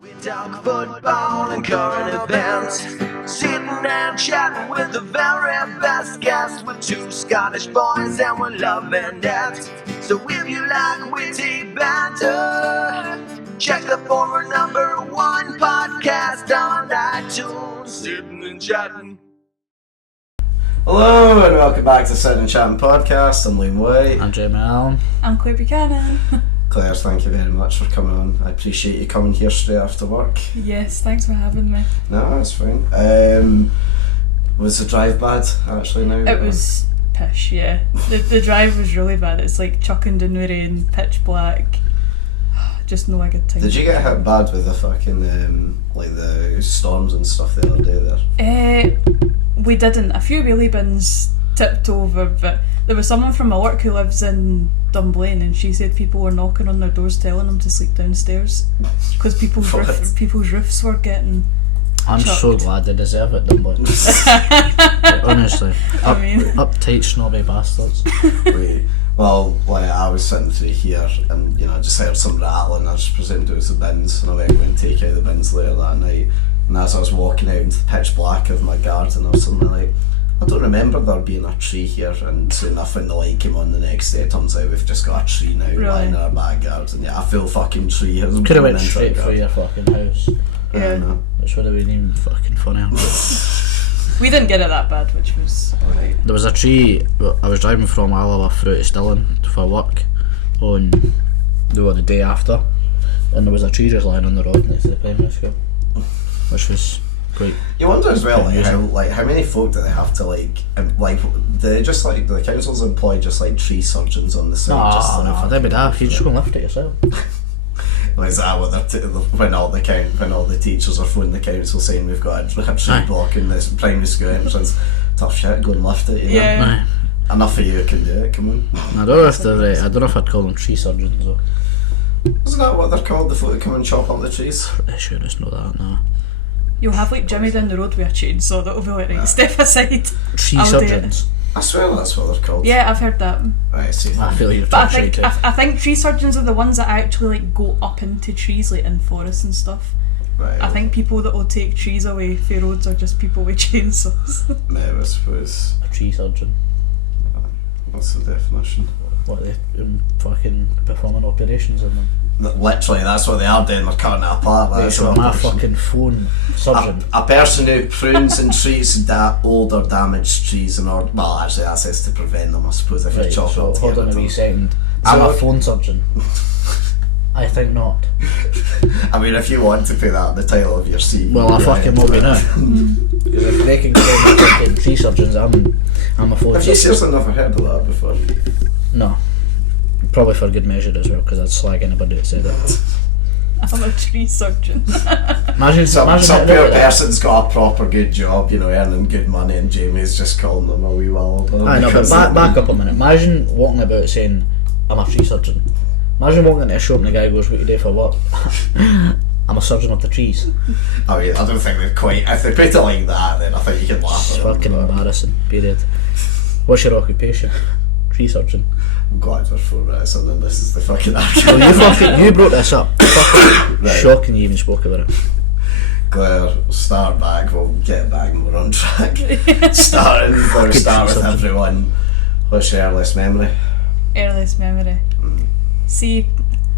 We talk football and current events, sitting and chatting with the very best guests, with two Scottish boys and we're loving it. So if you like witty banter, check the former #1 podcast on iTunes, Sitting and Chatting. Hello and welcome back to Sitting and Chatting podcast. I'm Liam Whyte. I'm Allan. I'm Buchanan. Claire, thank you very much for coming on. I appreciate you coming here straight after work. Yes, thanks for having me. No, that's fine. Was the drive bad, actually, now? It was pish, yeah. The drive was really bad. It's like chucking down the rain, pitch black. Just no a good time. Did you get hit bad with the fucking, like the storms and stuff the other day there? We didn't. A few wheelie bins tipped over, but there was someone from my work who lives in Dunblane, and she said people were knocking on their doors telling them to sleep downstairs because people's roofs were getting I'm chucked. so glad they deserve it, Dunblane. Honestly. Uptight snobby bastards. Well, like, I was sitting through here and, I just heard some rattling. I just presumed it was the bins, and I went to go and take out the bins later that night. And as I was walking out into the pitch black of my garden or something, like, I don't remember there being a tree here, and soon enough when the light came on the next day, it turns out we've just got a tree now lying in our back garden. Yeah, a full fucking tree has Could have went straight for your fucking house. Yeah. Which would have been even fucking funnier. We didn't get it that bad, which was alright. There was a tree, I was driving from Allan through to Stirling for work on the day after, and there was a tree just lying on the road next to the primary school, which was great. You wonder as well, how many folk do they have to they just like the councils employ just like tree surgeons on the side? No, for them be daft. You just go and lift it yourself. Like, is that what when all the teachers are phoning the council saying we've got a tree blocking this primary school entrance? Tough shit, go and lift it. Yeah. Enough of you can do it. Come on. I don't know if they're. I don't know if I'd call them tree surgeons though. Isn't that what they're called? The folk that come and chop up the trees. Pretty sure it's not that. No. You'll have like Jimmy down the road with a chainsaw that'll be like, right, step aside. Tree I'll surgeons. I swear that's what they're called. Yeah, I've heard that. Right, see. I feel you've But talked I think tree surgeons are the ones that actually like go up into trees, like in forests and stuff. Right. I think people that will take trees away from roads are just people with chainsaws. Maybe, I suppose. A tree surgeon. What's the definition? What, they fucking performing operations on them? Literally, that's what they are doing. They're cutting it apart. That's Right, what so my person. fucking phone surgeon. A person who prunes and treats old or damaged trees in order. Well, actually, that says to prevent them. I suppose if you Right, chop so it hold on a wee second. I'm a phone surgeon. I think not. I mean, if you want to put that in the title of your CV. Well, I fucking will be now. Because if they can claim me fucking tree surgeons, I'm a phone Have you surgeon. seriously never heard of that before? No. Probably for good measure as well, because I'd slag anybody that said that. I'm a tree surgeon. Imagine Some hitting poor over that. person's got a proper good job, earning good money, and Jamie's just calling them a wee wilder. I know, but back up a minute. Imagine walking about saying, I'm a tree surgeon. Imagine walking into a shop and the guy goes, what do you do for work? I'm a surgeon of the trees. I mean, I don't think they'd quite. If they put it like that, then I think you can laugh It's at them. fucking embarrassing, period. What's your occupation? Tree surgeon. I'm glad we're 4 minutes and then this is the fucking argument. Well, you brought this up. Fucking Right. shocking you even spoke about it. Claire, start back, we'll get back and we're on track. Start with everyone. What's your earliest memory? Earliest memory. See,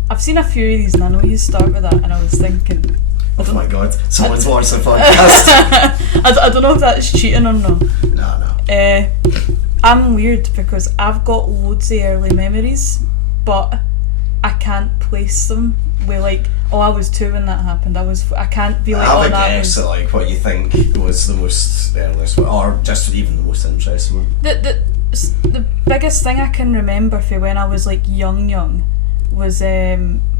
I've seen a few of these and I know you start with that, and I was thinking, Oh my god, someone's watched the podcast. I don't know if that's cheating or not. No. I'm weird because I've got loads of early memories, but I can't place them with like, I was 2 when that happened. I can't be like, I have a that guess was... at like what you think was the most earliest one, or just even the most interesting one. The biggest thing I can remember for when I was like young was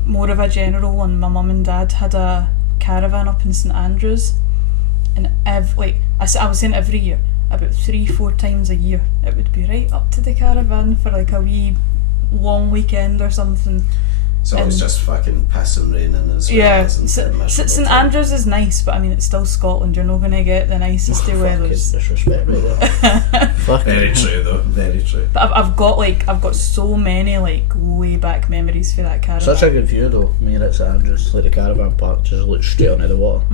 more of a general one. My mum and dad had a caravan up in St Andrews, and I was saying every year, about 3-4 times a year, it would be right up to the caravan for like a wee long weekend or something. So it's And- just fucking piss and raining as well. Yeah, isn't it? Miserable St time. Andrews is nice, but I mean it's still Scotland. You're not gonna get the nicest of Fucking weathers. disrespect right there. Fucking Very true though, very true. But I've got so many like way back memories for that caravan. Such a good view though. I mean, it's Andrews, like the caravan park, just look straight onto the water.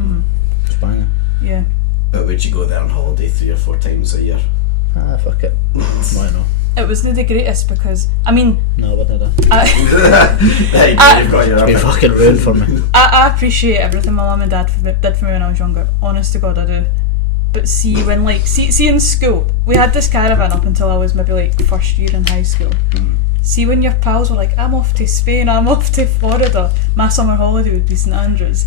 It's banging. Yeah. But would you go there on holiday 3 or 4 times a year? Ah, fuck it. Why not? It wasn't the greatest because I mean No, I wouldn't have done. There you go, you've got your It'd be epic. fucking ruined for me. I appreciate everything my mum and dad did for me when I was younger. Honest to God, I do. But see, when like see in school, we had this caravan up until I was maybe like first year in high school. See when your pals were like, I'm off to Spain, I'm off to Florida. My summer holiday would be St Andrews.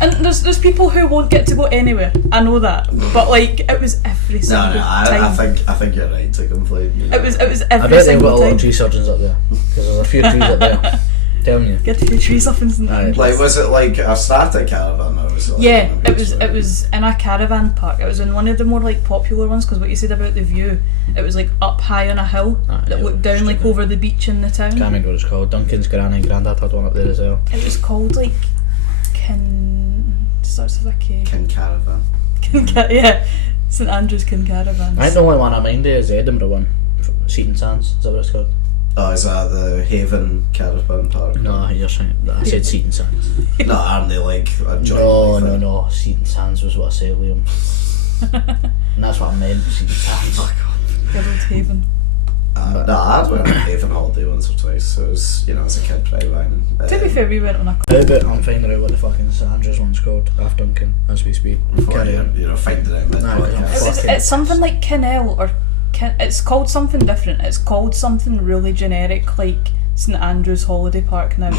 And there's people who won't get to go anywhere. I know that, but like it was every single I time. think you're right to complain. It was I every bet they've got single a lot time. of tree surgeons up there. Because there's a few trees up there. Telling you. Get a few trees up in St Aye. Andrews. Like, was it like a static caravan or was it? Like Yeah, one of it these, was. right? It was in a caravan park. It was in one of the more like popular ones because what you said about the view, it was like up high on a hill Ah, that yeah, looked down like stupid. over the beach in the town. Can't remember what it's called. Duncan's granny and granddad had one up there as well. It was called like starts with a K. Kin Caravan. Yeah, St Andrews Caravans. I think the only one I mind is the Edinburgh one. Seaton Sands, is that what it's called? Oh, is that the Haven Caravan Park? No, you're saying I said Seaton Sands. No, aren't they like a joint? No, Seaton Sands was what I said, Liam. And that's what I meant, Seaton Sands. Good old Haven. No, I'd went on a Haven holiday once or twice, so it was, as a kid, probably fine. To be fair, we went on a. How about I'm finding out what the fucking St Andrews one's called, after Duncan, as we speak. Carry on. Finding out mid Nah, podcast. fuck It's something like Kinnell or it's called something different. It's called something really generic like St Andrews Holiday Park now,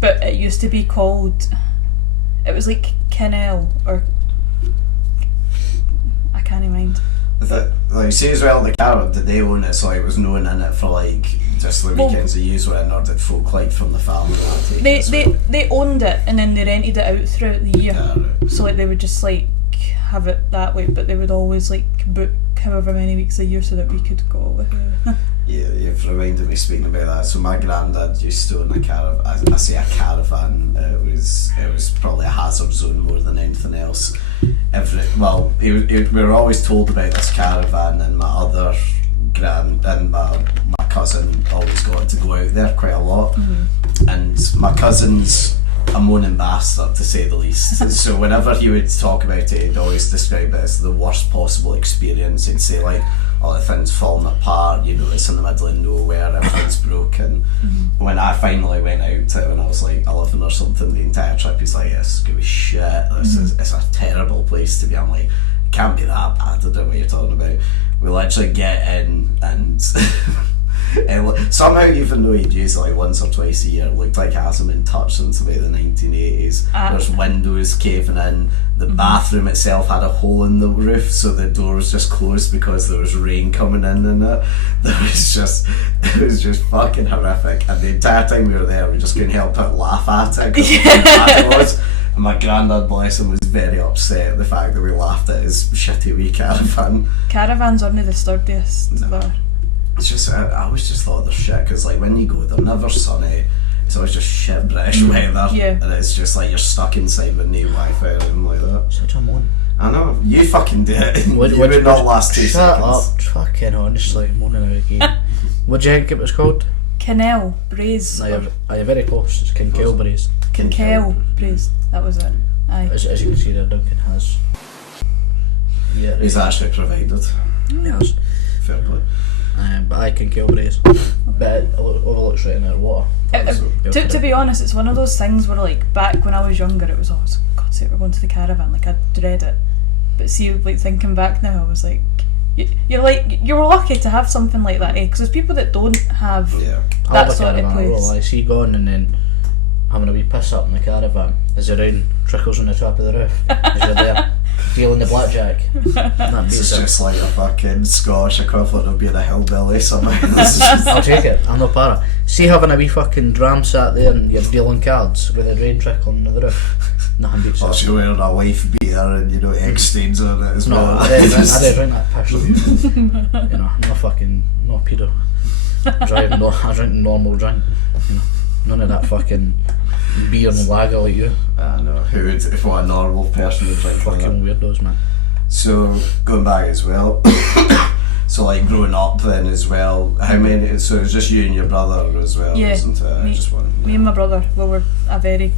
but it used to be called. It was like Kinnell or I can't mind. Like, see as well, the caravan, did they own it, so it was known in it for like just the Well- weekends they used it, or did folk like from the family that take it as well? They owned it and then they rented it out throughout the year. Yeah, right. So like they would just like have it that way, but they would always like book however many weeks a year so that we could go with it. Yeah, you've reminded me speaking about that. So my granddad used to own a caravan. I say a caravan. It was probably a hazard zone more than anything else. We were always told about this caravan, and my other my cousin always got to go out there quite a lot. And my cousin's a moaning bastard, to say the least. So whenever he would talk about it, he'd always describe it as the worst possible experience. He'd say like, oh, the thing's falling apart, it's in the middle of nowhere, everything's broken. When I finally went out to it when I was like 11 or something, the entire trip, he's like, it's gonna be shit, it's a terrible place to be. I'm like, it can't be that bad, I don't know what you're talking about. We literally get in and somehow, even though he'd use it like once or twice a year, it looked like it hasn't been touched since about the 1980s. There's windows caving in, the bathroom itself had a hole in the roof, so the door was just closed because there was rain coming in it. It was just fucking horrific, and the entire time we were there we just couldn't help but laugh at it because of how bad it was. And my granddad, bless him, was very upset at the fact that we laughed at his shitty wee caravan. Caravans aren't the sturdiest. No. It's just, I always just thought they're shit, because like when you go, they're never sunny, it's always just shit British weather, Yeah. and it's just like you're stuck inside with no Wi-Fi or anything like that. Such a moan. I know, you fucking do it. What- You what- would not last 2 Shut seconds. up, fucking honestly, moaning out again. What do you think it was called? Kinnell Braes. No, you're very close, it's Kinkelberries. Kinkell Braes. That was it. Aye. As you can see there, Duncan has. Yeah, He's actually provided. yes. Fair play. But I Kinkelberries. But it overlooks right in our water. To be honest, it's one of those things where like back when I was younger it was always, God's sake, we're going to the caravan, like I dread it. But see, like thinking back now, I was like, you were lucky to have something like that, because there's people that don't have Yeah. that sort of place. I see going and then having a wee piss up in the caravan as the rain trickles on the top of the roof as you're there dealing the blackjack. That It's beats it. just like a fucking Scottish equivalent of being a hillbilly somehow. I'll take it, I'm no para. See having a wee fucking dram sat there and you're dealing cards with a rain trickling on the roof. Nothing beats Or it. you're wearing a wife beater and egg stains on it as No, well. I did drink that piss. No pedo. I drink normal drink. None of that fucking beer and lager like you. I know. Who would, if what a normal person would drink like that? Fucking weirdos, man. So, going back as well, so like growing up then as well, how many, so it was just you and your brother as well, Yeah, wasn't it? me and my brother, we were a very,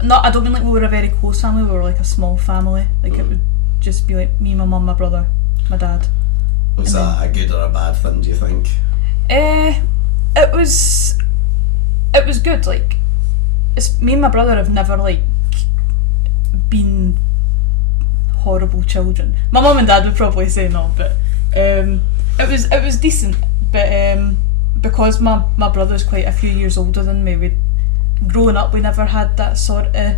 I don't mean like we were a very close family, we were like a small family, like it would just be like me, my mum, my brother, my dad. Was that a good or a bad thing, do you think? It was good, like, me and my brother have never like been horrible children. My mum and dad would probably say no, but it was decent. But because my brother's quite a few years older than me, growing up we never had that sort of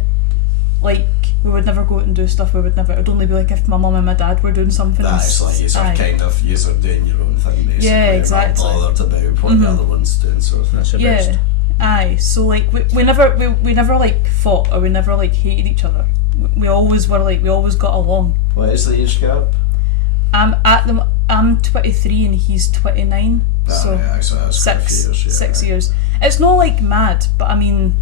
like, we would never go out and do stuff. It would only be like if my mum and my dad were doing something. That's like you are kind of you are doing your own thing basically. Yeah, exactly. Not bothered about what the other one's doing. So That's the best. Aye. So like we never like fought or we never like hated each other. We always were like, we always got along. What is the age gap? I'm 23 and he's 29. So yeah, so that's quite a few years, yeah. 6 years. It's not like mad, but I mean,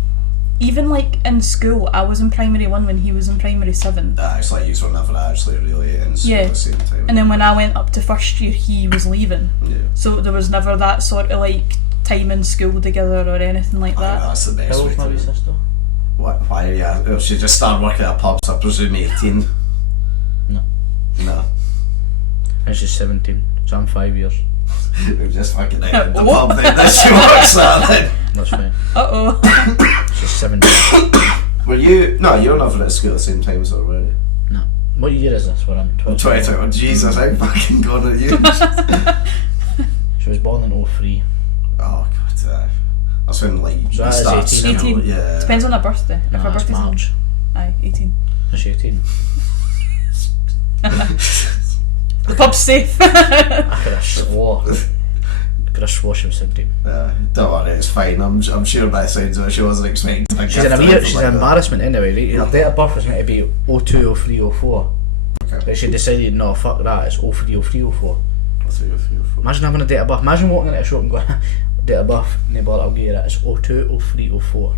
even like in school, I was in primary 1 when he was in primary 7. It's like you were never actually really in school at the same time. And then when I went up to first year, he was leaving. Yeah. So there was never that sort of like time in school together or anything like that. That's the best How way old's my wee to sister? What? Why? Yeah. Well, she just started working at a pub, so I presume 18. No. No. And she's 17, so I'm 5 years. We're just fucking out in the pub then. That she works at then. That's fine. She's 17. Were you? No, you were never at school at the same time as her, were you? No. What year is this? When I'm 12. 22. Jesus, how fucking gone are you? She was born in 03. Oh god. That's when like So that you is start 18. school. 18. Yeah. Depends on her birthday. If her It's birthday's March. Aye, 18. Is she 18? The pub's safe. I could have swore. She was 17. Don't worry, it's fine. I'm sure by the sounds of it, she wasn't expecting a She's gift an, or anything she's like an that. embarrassment anyway, right? Her date of birth was meant to be 02, 03, 04. Okay. But she decided, no, fuck that, it's 03, 03, 04. 3 or 4. Imagine having a date of birth. Imagine walking into a shop and going, date of birth, neighbour, I'll give you that. It's 02, 03, 04.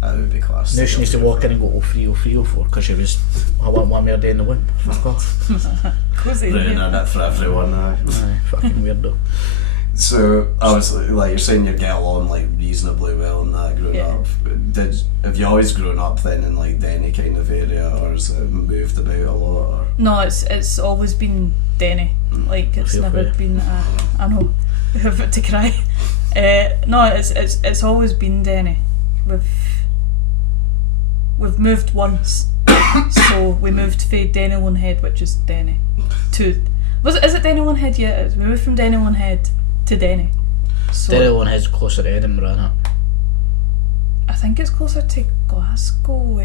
That would be class. Now she needs to walk in and go 03, 03, 04 because she was, I want one more day in the womb. Fuck off. Cozy. Ruining it for everyone. Aye, fucking weirdo. So obviously, like you're saying, you get along like reasonably well and that growing up. Have you always grown up then in like Denny kind of area, or has it moved about a lot? Or? No, it's always been Denny. Like it's feel never for you. been. I know, about to cry. No, it's always been Denny. We've moved once, so we moved from Denny Head, which is Denny, to is it Denny Head? Yeah, it is. We moved from Denny Head to Denny. So Denny Head's closer to Edinburgh, isn't it? I think it's closer to Glasgow.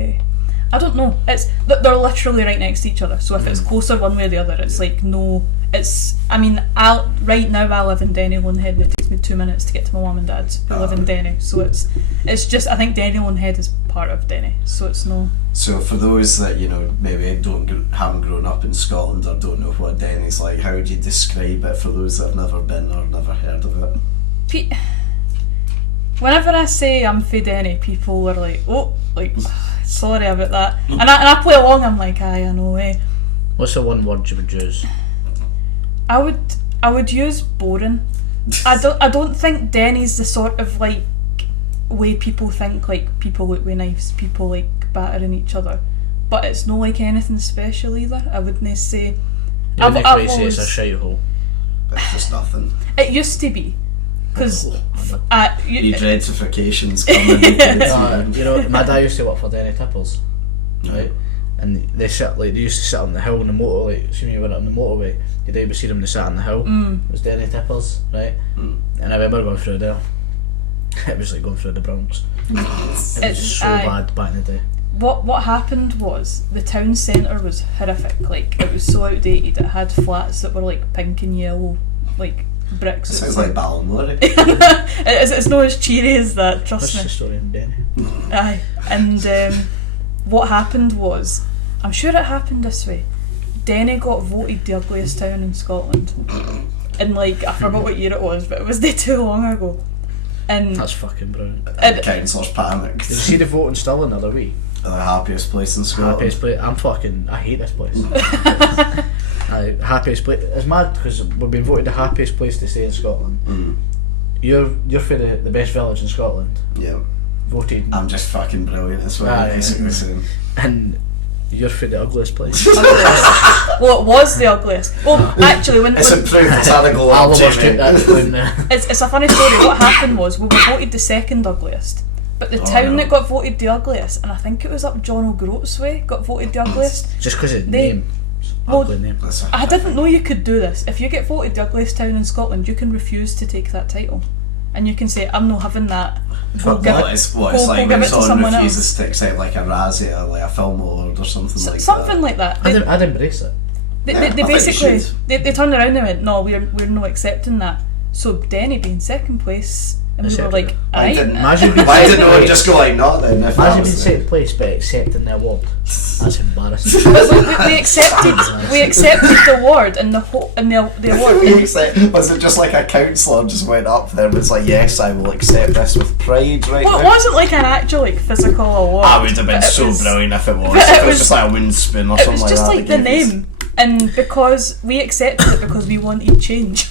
I don't know. They're literally right next to each other. So if it's closer one way or the other, it's like no. It's. I mean, right now I live in Denny Head, and it takes me 2 minutes to get to my mum and dad's who live in Denny. So it's just. I think Denny Head is part of Denny, so it's no. So for those that maybe haven't grown up in Scotland or don't know what Denny's like, how would you describe it for those that have never been or never heard of it? Whenever I say I'm fae Denny, people are like, oh, like, sorry about that, and I play along. I'm like, aye, I know. What's the one word you would use? I would use boring. I don't think Denny's the sort of like way people think, like people look with knives, people like battering each other, but it's not like anything special either. I wouldn't say. You wouldn't quite say it's a shite hole. It's just nothing. It used to be, because Gentrification's coming. You know, my dad used to work for Denny Tippers, right? And they used to sit on the hill on the motor, like, see when you went on the motorway, you'd ever see them, they sat on the hill. It was Denny Tippers, right? And I remember going through there. It was like going through the Bronx. It was so bad back in the day. What happened was the town centre was horrific. Like, it was so outdated. It had flats that were like pink and yellow, like bricks. It sounds like Ballinmore. It's not as cheery as that, trust What's me. the story in Denny? Aye, and what happened was, I'm sure it happened this way. Denny got voted the ugliest town in Scotland, and like I forgot what year it was, but it was too long ago. And That's fucking brilliant. And the councillors panicked. Did you see the vote in Stirling the other week? The happiest place in Scotland. Happiest place. I hate this place. Happiest place. It's mad because we've been voted the happiest place to stay in Scotland. Mm. You're for the best village in Scotland. Yeah. Voted. I'm just fucking brilliant. That's what I'm basically saying. And you're for the ugliest place. Well, it was the ugliest. Well, actually, when It's improved. It's had a go I'll up, illustrate that Jamie. in there. it's a funny story. What happened was we were voted the second ugliest, but the town that got voted the ugliest, and I think it was up John O'Groats way, got voted the ugliest. Just because of the They- name. It's an well, ugly name. I didn't know you could do this. If you get voted the ugliest town in Scotland, you can refuse to take that title, and you can say, "I'm not having that." Go give What it- it's go- like go when give it to someone someone refuses else. to accept like a Razzie or like a film award or something like Something that. like that. I'd embrace it. They I think you basically should. they turned around and went, "No, we're not accepting that." So Denny being second place, and we were Accepted like, it. Why "Aye." didn't, Imagine being why second didn't we place. just go like no then? If that Imagine was being the- second place but accepting the award. That's embarrassing. we accepted the award and the award. We accept- was it just like a councillor just went up there and was like, yes, I will accept this with pride right Well, it now? wasn't like an actual like physical award. I would have been but it so was- brilliant if it was. but If it it was was- just like a wooden spoon or It something was like just that. like they the gave us. name, and because we accepted it because we wanted change.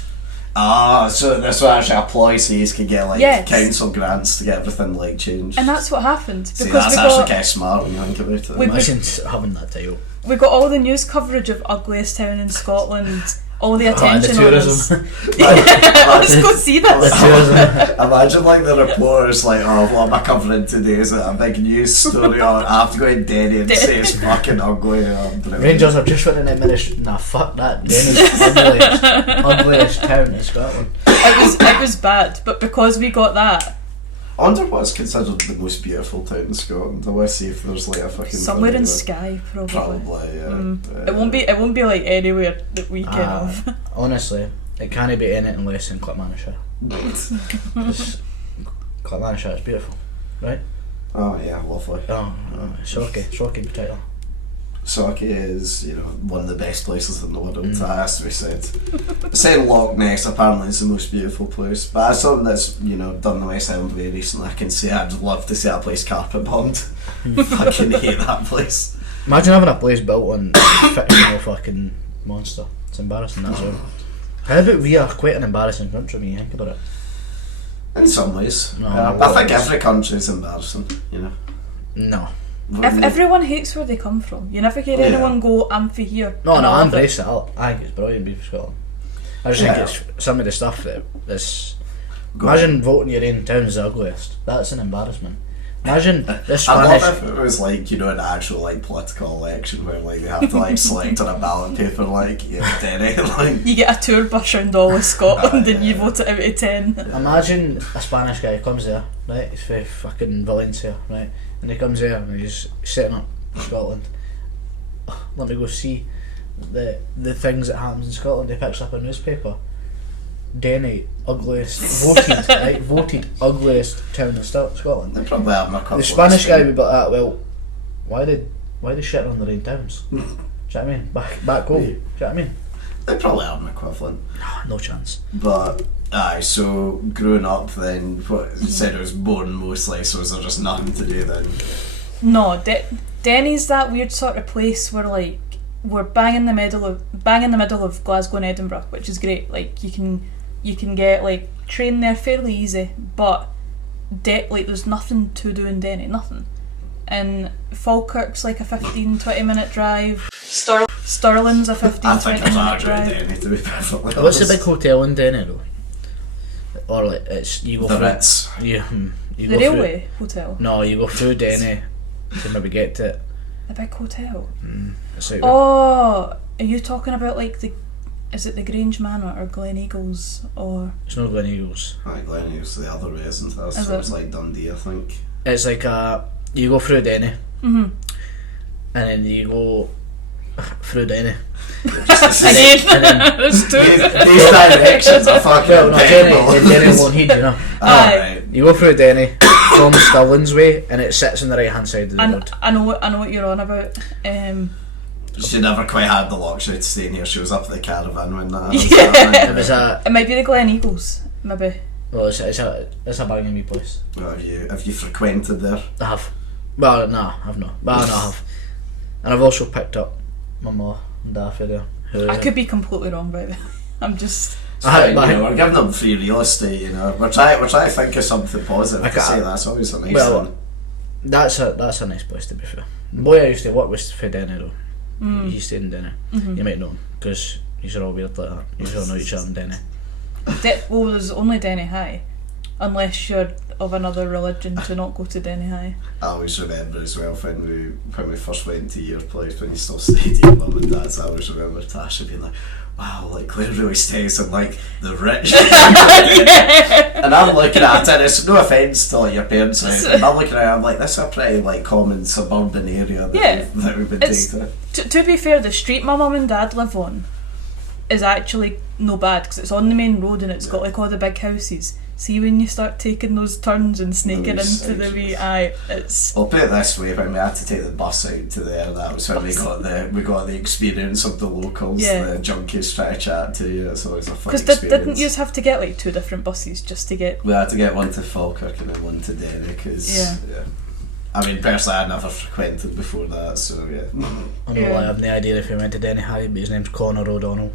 Ah, so this was actually a ploy so you could get like Yes. council grants to get everything like changed. And that's what happened See, because that's we actually got kind of smart when you think about it. We- Imagine having that title. we got all the news coverage of ugliest town in Scotland, all the And the attention on us. tourism. Let's go see the this. tourism. Imagine like the reporters like, oh, what am I covering today? Is it a big news story? Or I have to go in Denny and say it's fucking ugly. Oh, brilliant. Rangers have just went in administration. Nah, fuck that. Denny's ugliest town in Scotland. It was bad, but because we got that, I wonder what's considered the most beautiful town in Scotland. I want to see if there's like a fucking somewhere in thing Skye probably. Probably, yeah. It won't be like anywhere that we can of. Honestly, it can't be anything less than Clackmannanshire. Clackmannanshire is beautiful, right? Oh yeah, lovely. Oh, shocking potato. Socky is, you know, one of the best places in the world. That has to be said. Saying Loch Ness apparently is the most beautiful place, but as something that's, you know, done the West Island very recently, I can say I'd love to see that place carpet bombed. Fucking hate that place. Imagine having a place built on fictional fucking monster. It's embarrassing, that's all. How about we are quite an embarrassing country when you think about it? In some ways. No, I think every country is embarrassing, you know. No. Everyone hates where they come from. You never hear anyone go, "I'm for here." No, and I love it. embrace it. I think it's brilliant being from Scotland. I just think it's some of the stuff that's... Imagine voting your own town's the ugliest. That's an embarrassment. Imagine this I Spanish... love if it was like, you know, an actual like political election where like they have to like select on a ballot paper like, yeah, Denny, like... You get a tour bus around all of Scotland and you vote it out of 10. Imagine a Spanish guy comes there, right? He's from fucking Valencia, right? And he comes there and he's setting up Scotland. Let me go see the things that happens in Scotland. He picks up a newspaper. Denny, ugliest, voted ugliest town in Scotland. They probably have my The Spanish guy would be like, well, why they shit on their own towns? Do you know what I mean? Back home. Do you know what I mean? They probably have an equivalent. No chance. But aye, so growing up then, what you said it was boring mostly, so is there just nothing to do then? No, Denny's that weird sort of place where like we're bang in the middle of Glasgow and Edinburgh, which is great. Like you can get like train there fairly easy, but like there's nothing to do in Denny, nothing. And Falkirk's like a 15-20 minute drive. Stirling's a 15-20 I think it's minute hard drive. Denny to be perfectly honest. What's the big hotel in Denny though? Or like it's you go The through Ritz. you The go railway hotel. No, you go through Denny to maybe get to it. The big hotel. It's like Oh, are you talking about like is it the Grange Manor or Glen Eagles or? it's not Glen Eagles. Aye, Glenny was the other way, isn't it? That's Is what it? it's like Dundee, I think. It's like you go through Denny Mhm. and then you go through Denny. Again, there's two. These directions are fucking Well, no, Denny impeccable. won't heed, you know. Aye. You go through Denny from Stirling's way and it sits on the right hand side of the And road. I know what you're on about. She never quite had the luxury to stay in here. She was up at the caravan when that Yeah. It was a It might be the Glen Eagles, maybe. Well, it's a banging wee place. Well, have you frequented there? I have. Well, no, I've not. Well, no, I have. And I've also picked up my ma and Daffy there. I could be completely wrong, by the way. I'm just... We're giving them free real estate, you know. We're trying to think of something positive to say. That's always a nice thing. That's a nice place, to be fair. The boy I used to work with for Denny, though. He stayed in Denny. You might know him, because you're all weird like that. You all know each other in Denny. Well, there's only Denny High, unless you're of another religion to not go to Denny High. I always remember as well when we first went to your place, when you still stayed at your mum and dad's, I always remember Tasha being like, wow, like Claire really stays in like the rich. And I'm looking at it, it's no offence to like your parents, and I'm looking at it, I'm like, this is a pretty like common suburban area that we've been taking. To be fair, the street my mum and dad live on is actually no bad, because it's on the main road and it's got like all the big houses. See, when you start taking those turns and sneaking into the wee it's... I'll put it this way, when we had to take the bus out to there, that was when we got the experience of the locals, the junkies trying to chat to you. It's always a fun experience. Because didn't you have to get like 2 different buses just to get... We had to get one to Falkirk and then one to Denny, because I mean, personally I'd never frequented before that, so yeah. I know, I have no idea if he went to Denny High, but his name's Connor O'Donnell.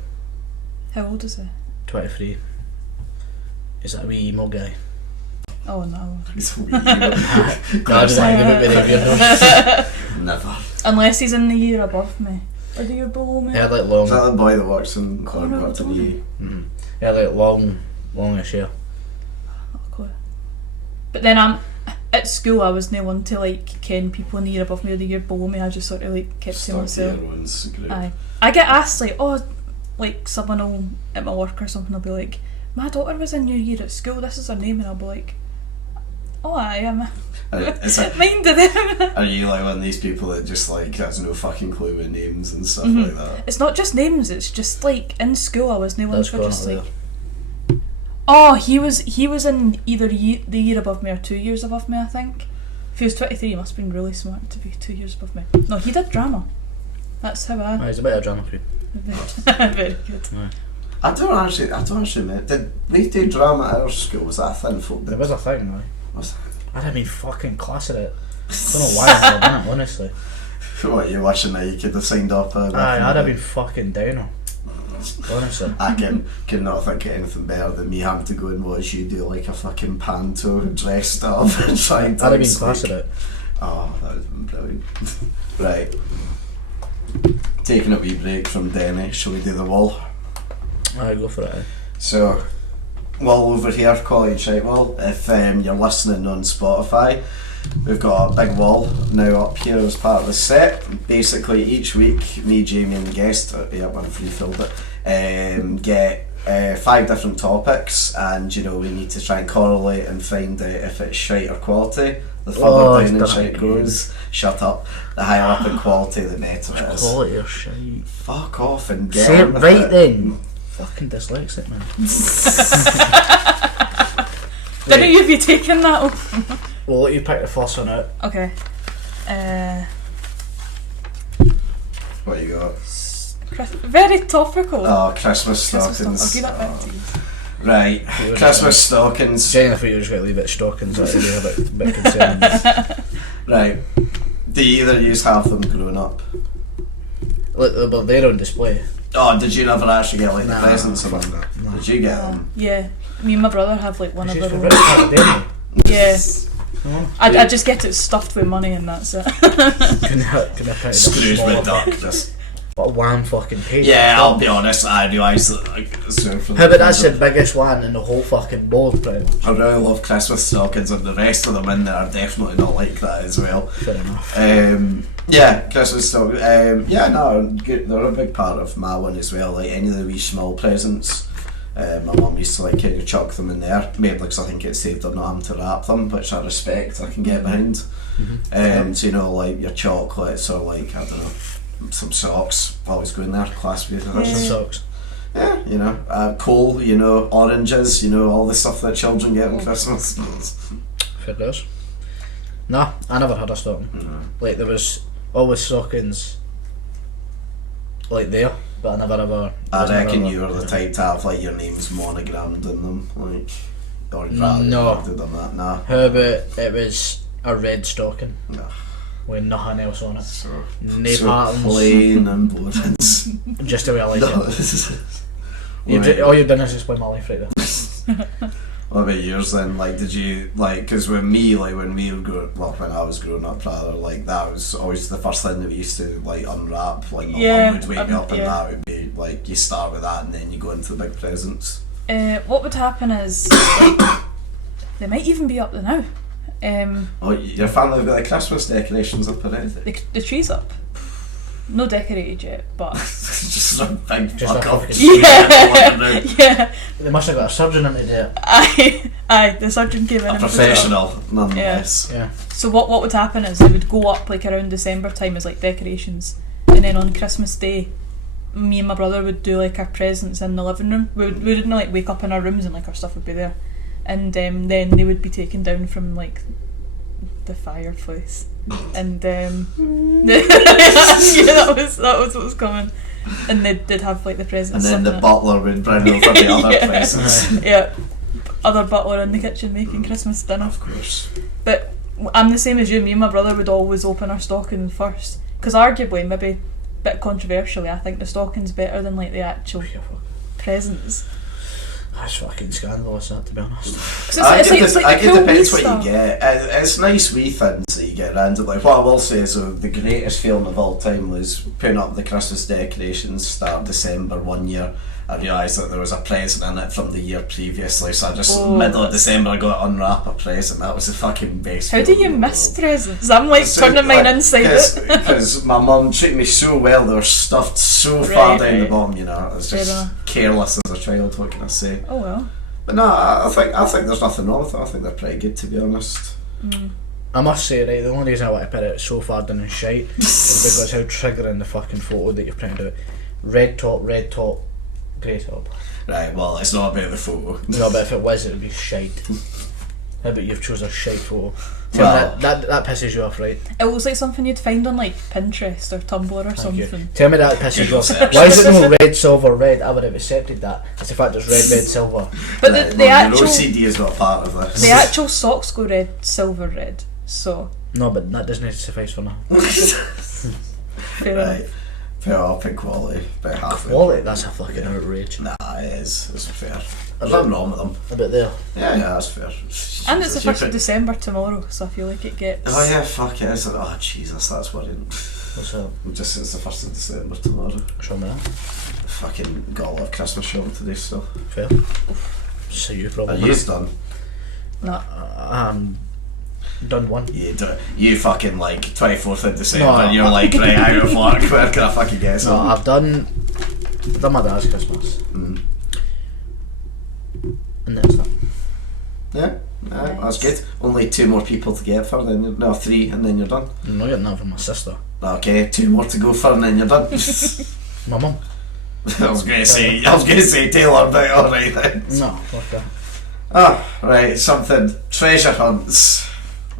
How old is he? 23. Is that a wee emo guy? Oh no. He's a wee emo. Never. Unless he's in the year above me. Or the year below me. He had like long... Is that the boy that works in Clontarf? He had like longish hair. But then at school I was no one to like ken people in the year above me or the year below me. I just sort of like kept to myself. Aye. I get asked like, oh, like someone will, at my work or something, will be like, my daughter was in your year at school, this is her name, and I'll be like, oh I am. Mind to them. Are you like one of these people that just like has no fucking clue with names and stuff like that? It's not just names, it's just like in school I was no one for just like, oh he was in either the year above me or 2 years above me, I think. If he was 23 he must have been really smart to be 2 years above me. No, he did drama. That's how I... He's a bit of a drama queen. Very good. Right. I don't actually know. Did we do drama at our school? Was that a thing folk did? There was a thing, right? Was I'd have been fucking class at it. I don't know why I've done it, honestly. What, you wishing that you could have signed up? I'd have been fucking down. Honestly. I can not think of anything better than me having to go and watch you do like a fucking panto dressed up and trying to... I'd have been class at it. Oh, that would have been brilliant. Right. Taking a wee break from Denny, shall we do the wall? Alright, go for it. So, wall over here, College Right Wall. If you're listening on Spotify, we've got a big wall now up here as part of the set. Basically, each week, me, Jamie, and the guest, when I free-filled it, get 5 different topics, and we need to try and correlate and find out if it's shite or quality. The further down in shite goes, shut up. The higher up in quality, the better it is. Quality or shite? Fuck off and get say it with right it. Then. Fucking dyslexic, man. Didn't you be taking that off? We'll let you pick the first one out. Okay. What you got? Very topical. Oh, Christmas stockings. I'll give that back to you. Right, Christmas stockings. Jenny, I thought you were just going to leave it stockings. That would be a bit concerning. Right. Do either of you have them growing up? Well, they're on display. Oh, did you never actually get like the Nah, presents or something? nah. Did you get them? Yeah. Me and my brother have like one of their own. Denny. Yeah. Oh, I just get it stuffed with money and that's it. Can I pick it Scrooge up McDuck, smaller? just... But one fucking page. Yeah, I'll be honest, I realise that like... How about that's the biggest one in the whole fucking board, pretty much. I really love Christmas stockings, and the rest of them in there are definitely not like that as well. Fair enough. Yeah, Christmas stockings. Yeah, no, they're a big part of my one as well. Like any of the wee small presents, my mum used to like kind of chuck them in there. Mainly because I think it saved her not having to wrap them, which I respect. I can get behind. So like your chocolates or like I don't know, some socks. Always go in there. Class with Some socks. Yeah, coal. Oranges. All the stuff that children get on Christmas. Fair dues. Nah, I never had a stocking. No. Like there was always stockings like there, but I never ever... I reckon you were the type to have like your name's monogrammed in them, like... Or rather, No. have done that? Nah. How about it was a red stocking No. with nothing else on it? So patterns. plain and boring. Just the way I like No, it. this is- All you've done is explain my life right there. What about yours then? Like, did you like? Because when we when we were growing, well, when I was growing up, rather, like that was always the first thing that we used to like unwrap. Like my mum would wake me up, and that would be like you start with that, and then you go into the big presents. What would happen is like, they might even be up there now. Oh, your family have got the Christmas decorations up already. The tree's up. No decorated yet, but Just a big Just fuck a off. fucking- yeah. They must have got a surgeon in to do it. Aye, the surgeon came in. A and put it up. professional, nonetheless. Yeah. So what would happen is they would go up like around December time as like decorations, and then on Christmas Day, me and my brother would do like our presents in the living room. We wouldn't like wake up in our rooms and like our stuff would be there, and then they would be taken down from like the fireplace, and yeah, that was what was coming, and they'd have like the presents. And then the in it. butler would bring over the other Yeah. presents. Yeah, other butler in the kitchen making Christmas dinner. Of course. But I'm the same as you. Me and my brother would always open our stocking first, because arguably, maybe a bit controversially, I think the stocking's better than like the actual presents. That's fucking scandalous, that, to be honest. I It's guess like it the cool depends wee what stuff. you get. It's nice wee things that you get around it. Like what I will say is the greatest feeling of all time was putting up the Christmas decorations start of December one year. I realised that there was a present in it from the year previously, so I just middle of December I got to unwrap a present. That was the fucking best. How do feeling you in the miss world. presents? I'm like turning mine inside it. Because my mum treated me so well, they were stuffed so far Right, down the right. bottom, you know. I was Fair just enough. careless as a child, what can I say? Oh well. But no, I think there's nothing wrong with it. I think they're pretty good, to be honest. I must say, right, the only reason I want to put it so far down in shite is because how triggering the fucking photo that you've printed out. Red top, grey top. Right, well, it's not about the photo. No, but if it was, it would be shite. How about you've chosen a shite photo? Tell Well- me that pisses you off, right? It looks like something you'd find on like Pinterest or Tumblr or Thank you. something. Tell me that pisses you off. Why is it no red, silver, red? I would have accepted that. It's the fact it's red, silver. But Right, the well, actual your OCD is not part of this. the actual socks go red, silver, red. So No, but that doesn't suffice for now. fair Right, enough. fair up in quality, about half. Quality, that's a fucking outrage. Nah, it is. It's fair. There's nothing wrong with them. About there. Yeah, that's fair. And it's the Jesus, 1st of you December tomorrow, so I feel like it gets. Oh yeah, fuck it. Oh Jesus, that's worrying. What's that? Just it's the 1st of December tomorrow. Show me that. Fucking got a lot of Christmas shopping today, so. Fair. So you Are probably. you done? Nah. Done one. You fucking like 24th of December No. and you're like, right, out of work, where can I fucking get No, some? I've done my dad's Christmas. Mm. And that's that. Yeah, that's Nice. good. Only 2 more people to get for, then no, 3, and then you're done. I'm not getting that from my sister. Okay, 2 more to go for, and then you're done. My mum. I was gonna say Taylor, but alright then. No, fuck that. Ah, right, something. Treasure hunts.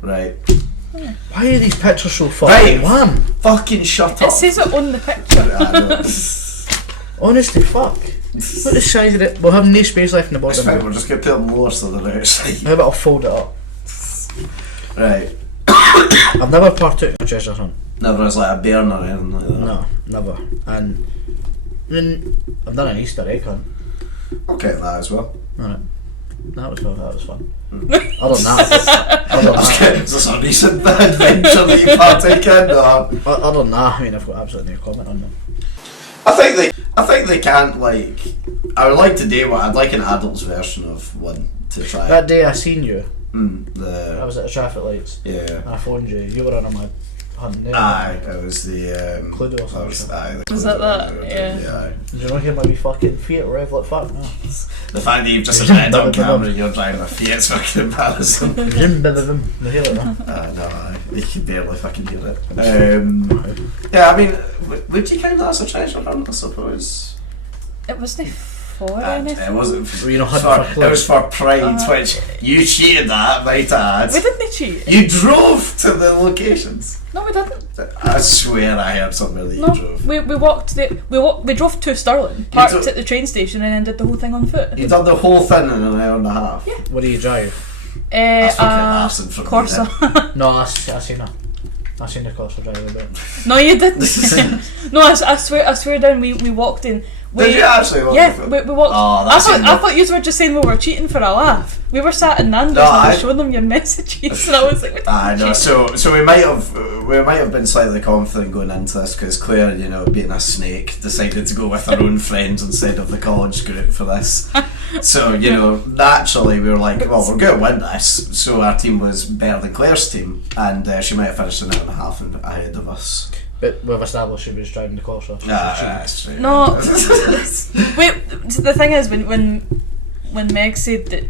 Right. Why are these pictures so fucking Right. lame? Fucking shut It up. says it on the picture. I know. Honestly, fuck. Look the size of it. We'll have no space left in the It's fine, bottom. we're just gonna put them lower so they're outside. How about I'll fold it up? Right. I've never partook in a treasure hunt. Never as like a bairn or anything like that. No, never. And then I've done an Easter egg hunt. Okay, that as well. Alright. That was fun. Other than that, Is this a recent adventure that you partake in? Or? other than that, I mean, I've got absolutely no comment on them. I think they can't like. I would like to do what I'd like an adult's version of one to try. That day I seen you, I The was at the traffic lights, yeah. and I phoned you. You were on my hunting there. Aye, it was the Cluedo or that was, something. aye, the Was Cluedo that one we were that? doing, Yeah. Did you not hear my wee fucking Fiat rev like fuck? No. The fact that you've just admitted on camera and you're driving a Fiat's fucking embarrassing. Vroom, bim, bim, bim. You hear it now? No, aye, you can barely fucking hear it. Yeah, I mean, would you count that as a treasure hunt? I suppose. It wasn't for It anything. wasn't. Were you not for, hunting for it was for pride, Uh, which you cheated that, might I add. We didn't cheat. You drove to the locations. No, we didn't. I swear I heard somewhere that you No, drove. we walked. We drove to Stirling, parked at the train station, and then did the whole thing on foot. You done the whole thing in an hour and a half? Yeah. What do you drive? That's fucking arson from me, Corsa. No, I seen her. I seen the Corsa drive a bit. No, you didn't. No, I swear down. We walked in. Did you actually walk Yeah, the foot? we walked. Oh, I that's thought you were just saying we were cheating for a laugh. We were sat in Nando's No, and I was I- showing them your messages, and I was like, what the I know. fuck? So we might have been slightly confident going into this because Claire, you know, being a snake, decided to go with her own friends instead of the college group for this. So you know, naturally we were like, well, we're going to win this. So our team was better than Claire's team, and she might have finished an hour and a half ahead of us. But we've established she was driving the Corsa. That's true. No. Wait, the thing is, when Meg said that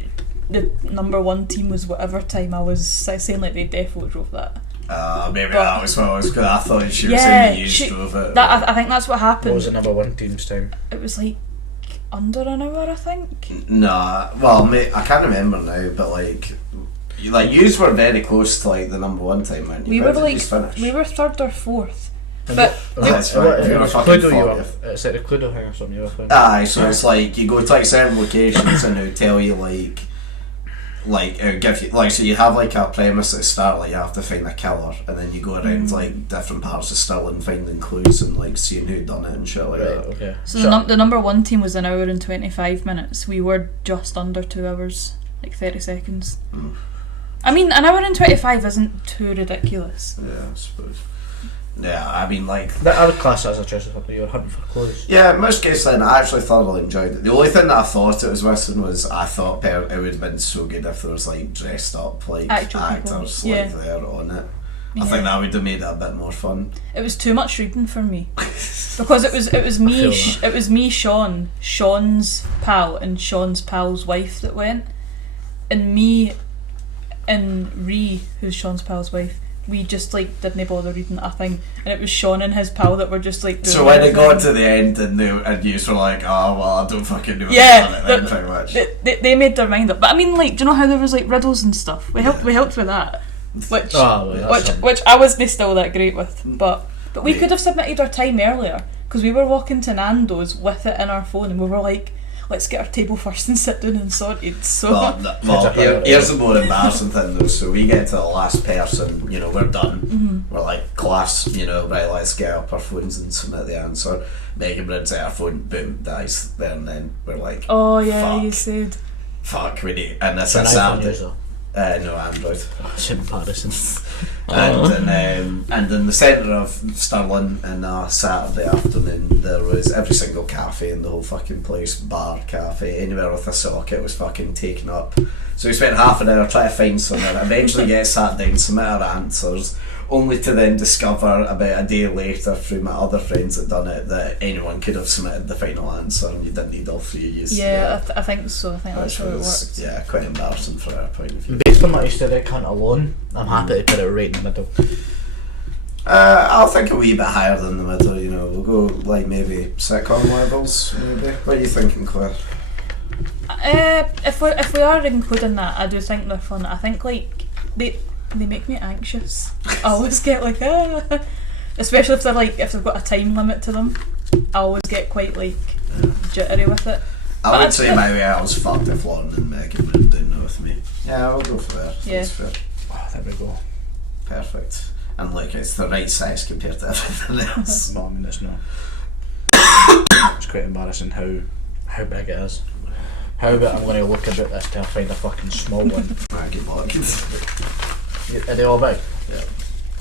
the number one team was whatever time, I was saying like they defo drove that. Maybe But- that was what I was. Cause I thought she was Yeah, saying that you she- drove it. I think that's what What happened. was the number one team's time? It was like under an hour, I think. No, well, mate, I can't remember now, but like yous were very close to like the number one time, weren't you? We Where were did like yous finish? we were third or fourth. And But That's It right. You were was fucking Cluedo you were. 40th. It's like the Cluedo thing or something you were playing. Aye, so it's like you go to like certain locations and it'll tell you it'll give you so you have like a premise at the start, like you have to find a killer, and then you go around like different parts of Stirling finding clues and like seeing who done it and shit like Right, that. okay. So the number one team was an hour and 25 minutes. We were just under 2 hours, like 30 seconds. Mm. I mean, an hour and 25 isn't too ridiculous. Yeah, I suppose. Yeah, I mean like. I would class that as a treasure hunt. You were hunting for clues. Yeah, in most cases then I actually thoroughly enjoyed it. The only thing that I thought it was missing was I thought it would have been so good if there was like dressed up like Actual people, actors yeah. like there on it. Yeah. I think that would have made it a bit more fun. It was too much reading for me because it was me, feel that. it was me, Sean's pal, and Sean's pal's wife that went, and me, and Ree, who's Sean's pal's wife. We just like didn't bother reading a thing, and it was Sean and his pal that were just like. Doing So when it got everything. to the end and you were like, oh well, I don't fucking know. Yeah, then pretty much. they made their mind up. But I mean, like, do you know how there was like riddles and stuff? We helped with that, which Oh, well, that's something. which I wasn't still that great with. But we Yeah. could have submitted our time earlier because we were walking to Nando's with it in our phone, and we were like, let's get our table first and sit down and sorted. So Here's the more embarrassing thing though. So we get to the last person, you know, we're done. We're like, class, you know, right, let's get up our phones and submit the answer. Megan brings out her phone, boom, dies there, and then we're like, oh yeah, fuck, you said. fuck, we need, and It's it's an a iPhone Saturday. user. No, Android. It's embarrassing. And in the centre of Stirling on a Saturday afternoon there was every single cafe in the whole fucking place, bar, cafe, anywhere with a socket was fucking taken up. So we spent half an hour trying to find somewhere, eventually get sat down, submit our answers, only to then discover about a day later through my other friends that done it that anyone could have submitted the final answer and you didn't need all three of you. Yeah, I think so. I think that's Which how it was, worked. yeah, quite embarrassing from our point of view. Based on my Easter egg hunt alone, I'm happy to put it right in the middle. I'll think a wee bit higher than the middle, you know, we'll go like maybe sitcom levels, maybe. What are you thinking, Claire? If we are including that, I do think they're fun. I think like they make me anxious. I always get like especially if they've got a time limit to them. I always get quite like jittery with it. I But would say my way I was fucked if Lauren and Megan were doing it with me. Yeah, I'll go for that. Yeah. That's fair. Oh, there we go. Perfect. And look, it's the right size compared to everything else. No, I mean it's not. It's quite embarrassing how big it is. How about I'm going to look about this till I find a fucking small one. Good luck. Are they all big? Yeah.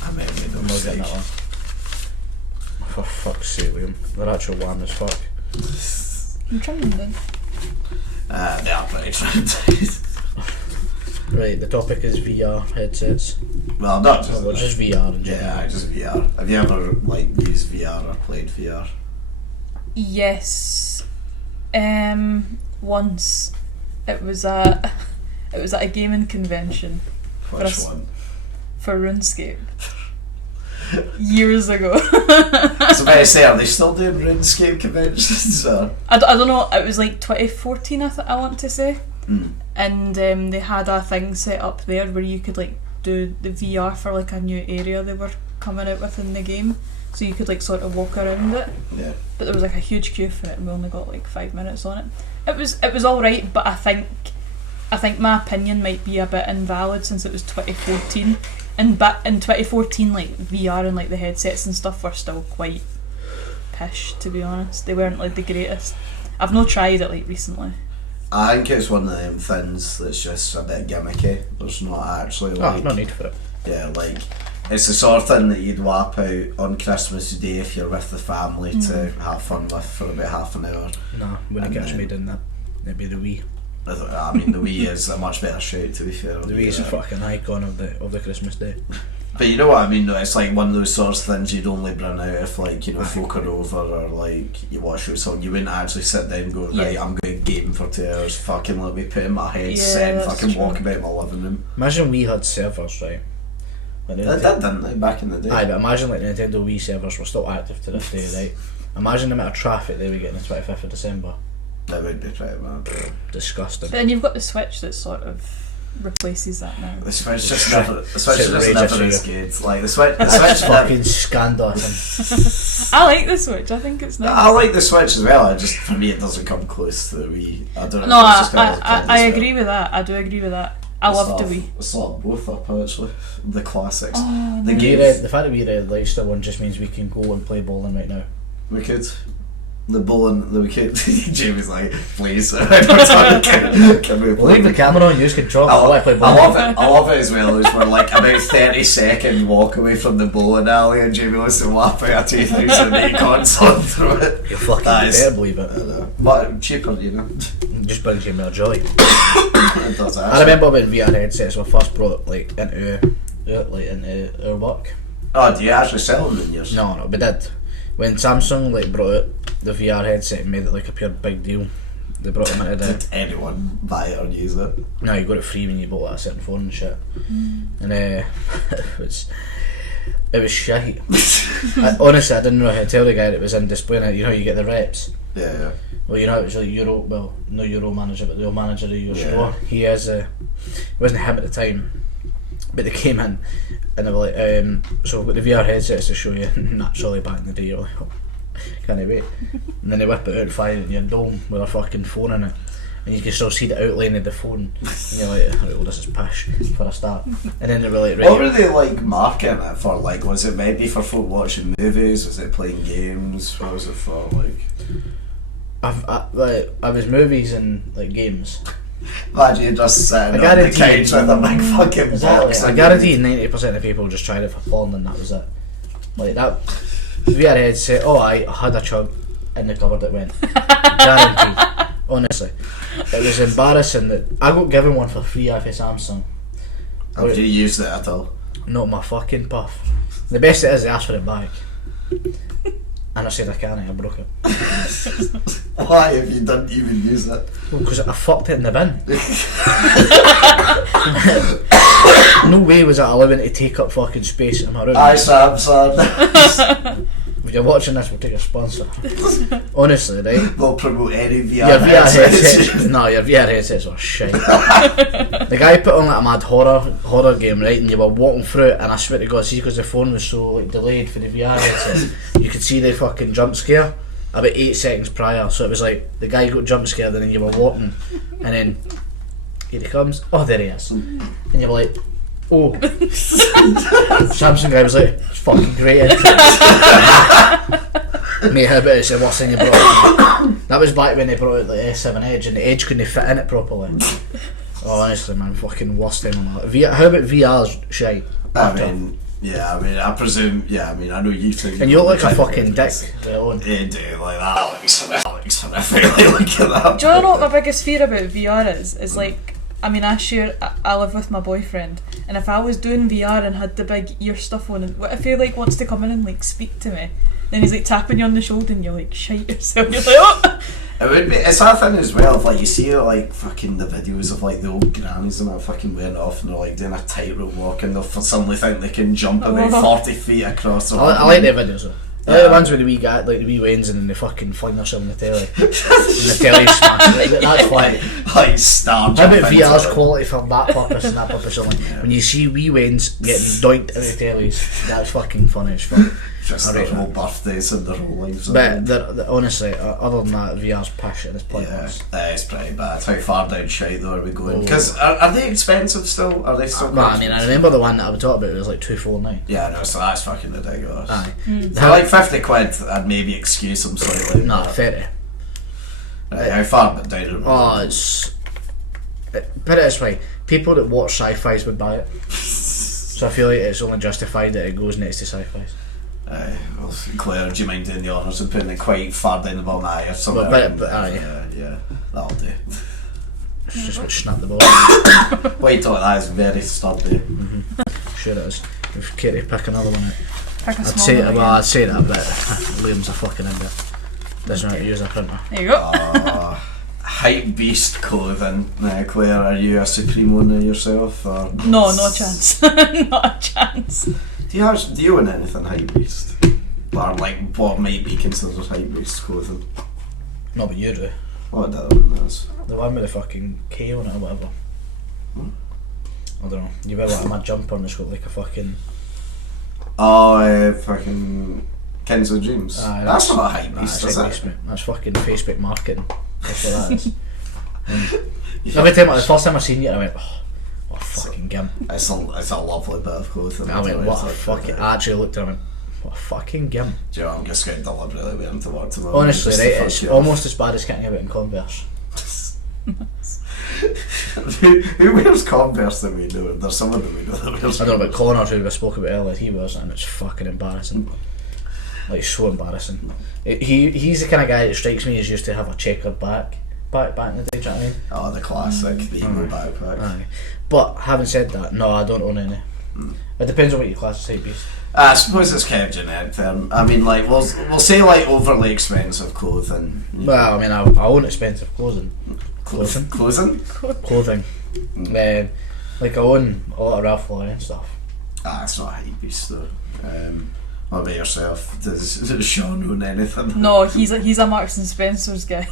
I may have made a I'm not getting mistake. that one. For fuck's sake, Liam. They're actual warm as fuck. I'm trying them. They are pretty trimmed. Right, the topic is VR headsets. Well, not just Well, that. just VR in general. Yeah, just VR. Have you ever like used VR or played VR? Yes. Once it was at a gaming convention Which us. one? for RuneScape. Years ago. So I say, are they still doing RuneScape conventions? Or? I don't know, it was like 2014 I want to say. Mm. And they had a thing set up there where you could like do the VR for like a new area they were coming out within the game, so you could like sort of walk around it. Yeah. But there was like a huge queue for it, and we only got like 5 minutes on it. It was all right, but I think my opinion might be a bit invalid since it was 2014, and but in 2014 like VR and like the headsets and stuff were still quite pish, to be honest. They weren't like the greatest. I've not tried it like recently. I think it's one of them things that's just a bit gimmicky. There's not actually like... no need for it. Yeah, like, it's the sort of thing that you'd whap out on Christmas Day if you're with the family to have fun with for about half an hour. No, wouldn't catch me doing that. It'd be the Wii. I mean, the Wii is a much better shout, to be fair. The Wii is a fucking icon of the Christmas Day. But you know what I mean though, it's like one of those sorts of things you'd only bring out if like, you know, folk are over or like you watch it, so you wouldn't actually sit down and go, right, I'm going to game for 2 hours, fucking let me put in my headset and fucking walk about my living room. Imagine we had servers, right? They did, didn't they, back in the day? Aye, but imagine like Nintendo Wii servers were still active to this day, right? Imagine the amount of traffic they would get on the 25th of December. That would be pretty mad. Disgusting. But then you've got the Switch that sort of replaces that now. The Switch just never as good. Like the Switch fucking scandalous. I like the Switch. I think it's nice. I like the Switch as well. For me, it doesn't come close to the Wii. I don't know. No, I agree with that. I do agree with that. I loved the Wii. I saw both up actually. The classics. Oh, the nice. games. The fact that we read Leicester one just means we can go and play bowling right now. We could. The bowling, we could. Jamie's like, please. Can we play? We'll leave the camera on, use control. I love it as well. Is we're like about 30-second walk away from the bowling alley, and Jamie wants to whap out a 2008 console through it. You fucking better believe it. I know. But cheaper, you know. Just brings you more joy. It does. I remember when VR headsets were first brought like into our work. Oh, do you actually sell them in yours? No, we did. When Samsung like brought out the VR headset and made it like a pure big deal, they brought them into the... Did anyone buy it or use it? No, you got it free when you bought like a certain phone and shit. And it was shite. Honestly, I didn't know how to tell the guy that was in displaying it. You know, you get the reps. Yeah. Well, you know, it was like no Euro manager, but the manager of your store. He is it wasn't him at the time, but they came in and they were like, so with the VR headsets to show you, naturally back in the day, you're like, oh, can't I wait? And then they whip it out and fire it in your dome with a fucking phone in it, and you can still see the outline of the phone, and you're like, right, well, this is pish for a start. And then they were like, right, what were they like marketing it for? Like, was it maybe for folk watching movies? Was it playing games? What was it for? Like, I was movies and like games. Imagine you just sitting on the couch with a big fucking box. I guarantee 90% of people just tried it for porn and that was it. Like that, we had a headset, I had a chug in the cupboard it went. Guaranteed. Honestly. It was embarrassing that I got given one for free off of Samsung. Have you used it at all? Not my fucking puff. The best it is, they asked for it back. And I said I can't, I broke it. Why if you didn't even use it? Well, because I fucked it in the bin. No way was that allowing to take up fucking space in my room. Aye, Samsung. If you're watching this, we'll take a sponsor. Honestly, right? We'll promote any VR Your VR headsets. your VR headsets were shite. The guy put on like a mad horror game, right? And you were walking through it, and I swear to God, see, because the phone was so like delayed for the VR headset, you could see the fucking jump scare about 8 seconds prior. So it was like the guy got jump scared, and then you were walking, and then here he comes. Oh, there he is. And you were like, oh. Samsung guy was like, it's fucking great, isn't it? Mate, how about it's the worst thing you brought out? That was back when they brought out the S7 Edge and the Edge couldn't fit in it properly. Oh, honestly, man, fucking worst thing on that. How about VR's shite? I presume, I know you think... And you look like a fucking dick. You do, like that looks horrific. Look at that. Do you know what my biggest fear about VR is? Is like, I live with my boyfriend, and if I was doing VR and had the big ear stuff on, and what if he like wants to come in and like speak to me, then he's like tapping you on the shoulder and you're like shite yourself, you're like, oh! It would be, it's that thing as well, if like you see like fucking the videos of like the old grannies and that fucking wearing it off and they're like doing a tightrope walk and they'll suddenly think they can jump about 40 feet across the I like the videos though. I like the ones with the wee guy, like the wee Waynes, and then they fucking fling themselves in the telly. And the telly's smashed. Like, that's why. Like star. How about VR's quality for that purpose and that purpose only? When you see wee Waynes getting doinked in the tellies, that's fucking funny as fuck. Just their whole birthdays and their whole lives. But they're, honestly, other than that, VR's pish and it's pointless. Yeah, it's pretty bad. How far down shite though are we going? Because are they expensive still? Are they still? Well, I mean, I remember the one that I would talk about. It was like $249. Yeah, no, so that's fucking ridiculous. Aye. For like 50 quid, I'd maybe excuse them slightly. No, 30. Right, how far down? Oh, it's. Put it this way: people that watch sci-fi's would buy it. So I feel like it's only justified that it goes next to sci-fi's. Well, Claire, do you mind doing the honours and putting it quite far down the bottom eye or something? Yeah, that'll do. It's just got snap the ball. Wait till that is very sturdy. Sure it is. If Katie pick another one out. Pick a I'd small say one I'd say that, but Liam's a fucking idiot. Doesn't know how to use a printer. There you go. Hype beast clothing. Claire, are you a supreme owner yourself? Or? No, not a chance. Not a chance. Do you own anything hype beast? Or like what might be considered hype beast clothing? No, but you do. What the other one is? The one with the fucking K on it or whatever. I don't know. You wear like a mad jumper and it's got like a fucking. Oh, fucking Kenzo Dreams. That's not a hype beast, is it? That's fucking Facebook marketing. That's what that is. Every time, the first time I seen it, I went, oh, what a fucking gimp. It's a lovely bit of clothing. I went, what a fucking. I actually looked at it and went, what a fucking gimp. Do you know, I'm just going to deliberately wear them to work tomorrow. Honestly, right, it's almost as bad as getting about in Converse. who wears Converse that we know? There's someone that we know that wears I don't know about Connor, who we spoke about earlier, he wears it and it's fucking embarrassing. Like, so embarrassing. He's the kind of guy that strikes me as used to have a checkered back in the day, do you know what I mean? Oh, the classic, the emo backpack. Aye. But having said that, no, I don't own any. It depends on what you class as hype beast. I suppose it's kind of generic term. I mean, like, we'll say like overly expensive clothing. Well, I mean, I own expensive clothing. Clothing. Like, I own a lot of Ralph Lauren stuff. It's not a hype beast though. What about yourself? Does Sean own anything? No, he's a Marks and Spencer's guy.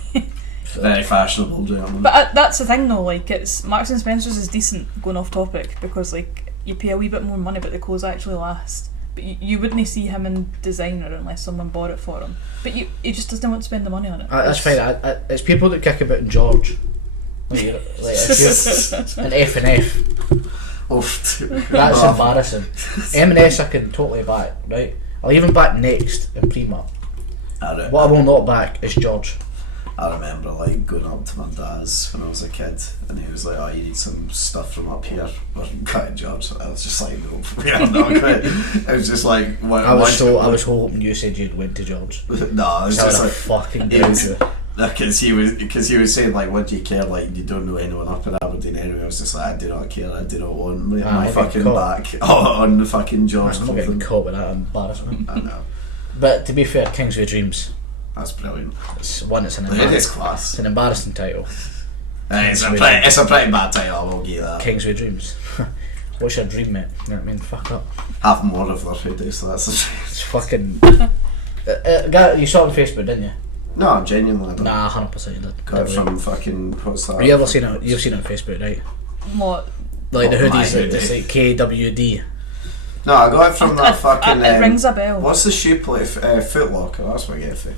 Very fashionable gentleman. But that's the thing though, like, it's Marks and Spencer's is decent, going off topic, because like you pay a wee bit more money but the clothes actually last. But you wouldn't see him in designer unless someone bought it for him. But he just doesn't want to spend the money on it. That's fine. It's people that kick about in George. Like if you're an F and F. That's embarrassing. M&S I can totally back, right? I'll even back Next and Primark. What I will not back is George. I remember like going up to my dad's when I was a kid and he was like, oh, you need some stuff from up here. We're cutting George. I was just like, no, we are not going. It was just like, I was hoping you said you'd went to George. No, it was just like fucking because he was saying like, what do you care, like you don't know anyone up in Aberdeen anyway. I was just like, I do not care, I do not want my fucking back on the fucking George. I'm not getting caught with that embarrassment. I know. But to be fair, Kingsway Dreams, that's brilliant. It's an it is class. It's an embarrassing title. It's a pretty bad title, I will give you that. Kingsway Dreams. What's your dream, mate? You know what I mean? Fuck up. Have more of their hoodies, so that's it's fucking. You saw it on Facebook, didn't you? No, genuinely. Nah, 100% you did. Got from fucking, what's that? You've seen it on Facebook, right? What? Like the hoodies, it's like KWD. No, I got it from that fucking. It rings a bell. What's the shoe place? Foot Locker. That's what I get for.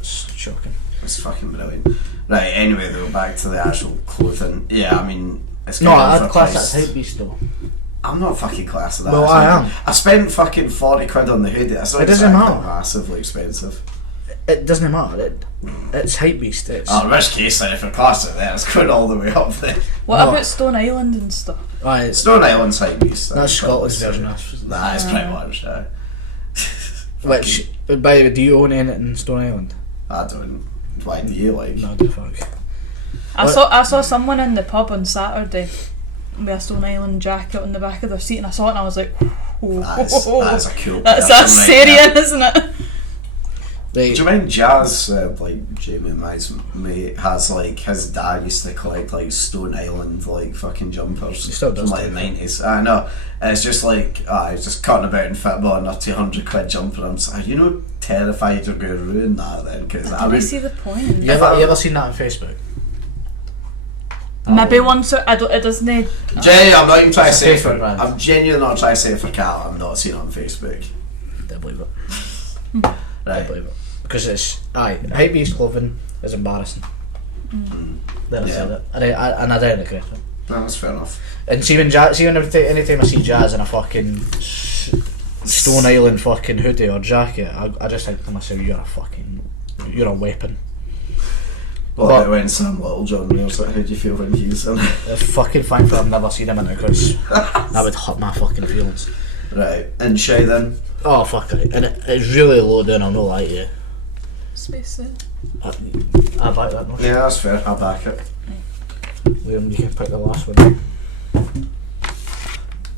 It's shocking. It's fucking brilliant. Right. Anyway, though, back to the actual clothing. Yeah, I mean, it's no, kind of I'd class that as hype beast though. I'm not fucking classing that. Well, I am. I spent fucking 40 quid on the hoodie. It's not it doesn't matter. Massively expensive. It doesn't matter. It's hype beast. It's. In which case, then, if you're classing there, it's going all the way up there. What about Stone Island and stuff? Stone Island's hype beast. That's Scotland's version. That is pretty much. Which, by the way, do you own anything in Stone Island? I don't. Why do you like? No, the fuck. I saw someone in the pub on Saturday with a Stone Island jacket on the back of their seat, and I saw it and I was like, that is a cool. That's Syrian, isn't it? Do you mind Jazz, like Jamie and my mate, has like his dad used to collect like Stone Island like fucking jumpers He still does, from like the don't he? 90s. I know. It's just like he's just cutting about in football and a £200 jumper. I'm just like, you know, terrified you're going to ruin that then because I don't see the point. You ever seen that on Facebook? Maybe once it doesn't. Jenny, I'm not even trying to It's a say it Facebook for. brand. I'm genuinely not trying to say it for Cal. I'm not seeing it on Facebook. Don't believe it. I Right. believe it. Because it's hype-based clothing is embarrassing. Then I said it, and I don't agree with it. No, that's fair enough. And see when anytime I see Jazz in a fucking Stone Island fucking hoodie or jacket, I just think to myself, you're a weapon. What But- about when Sam Littlejohn wears it? How do you feel when he's in it? It's fucking fine for I've never seen him in it because that would hurt my fucking feelings. Right, and Shay then? Oh fuck it, and it's really low down. I'll not lie to you. Space it. I back that notion. Yeah, that's fair. I'll back it. Liam, you can pick the last one.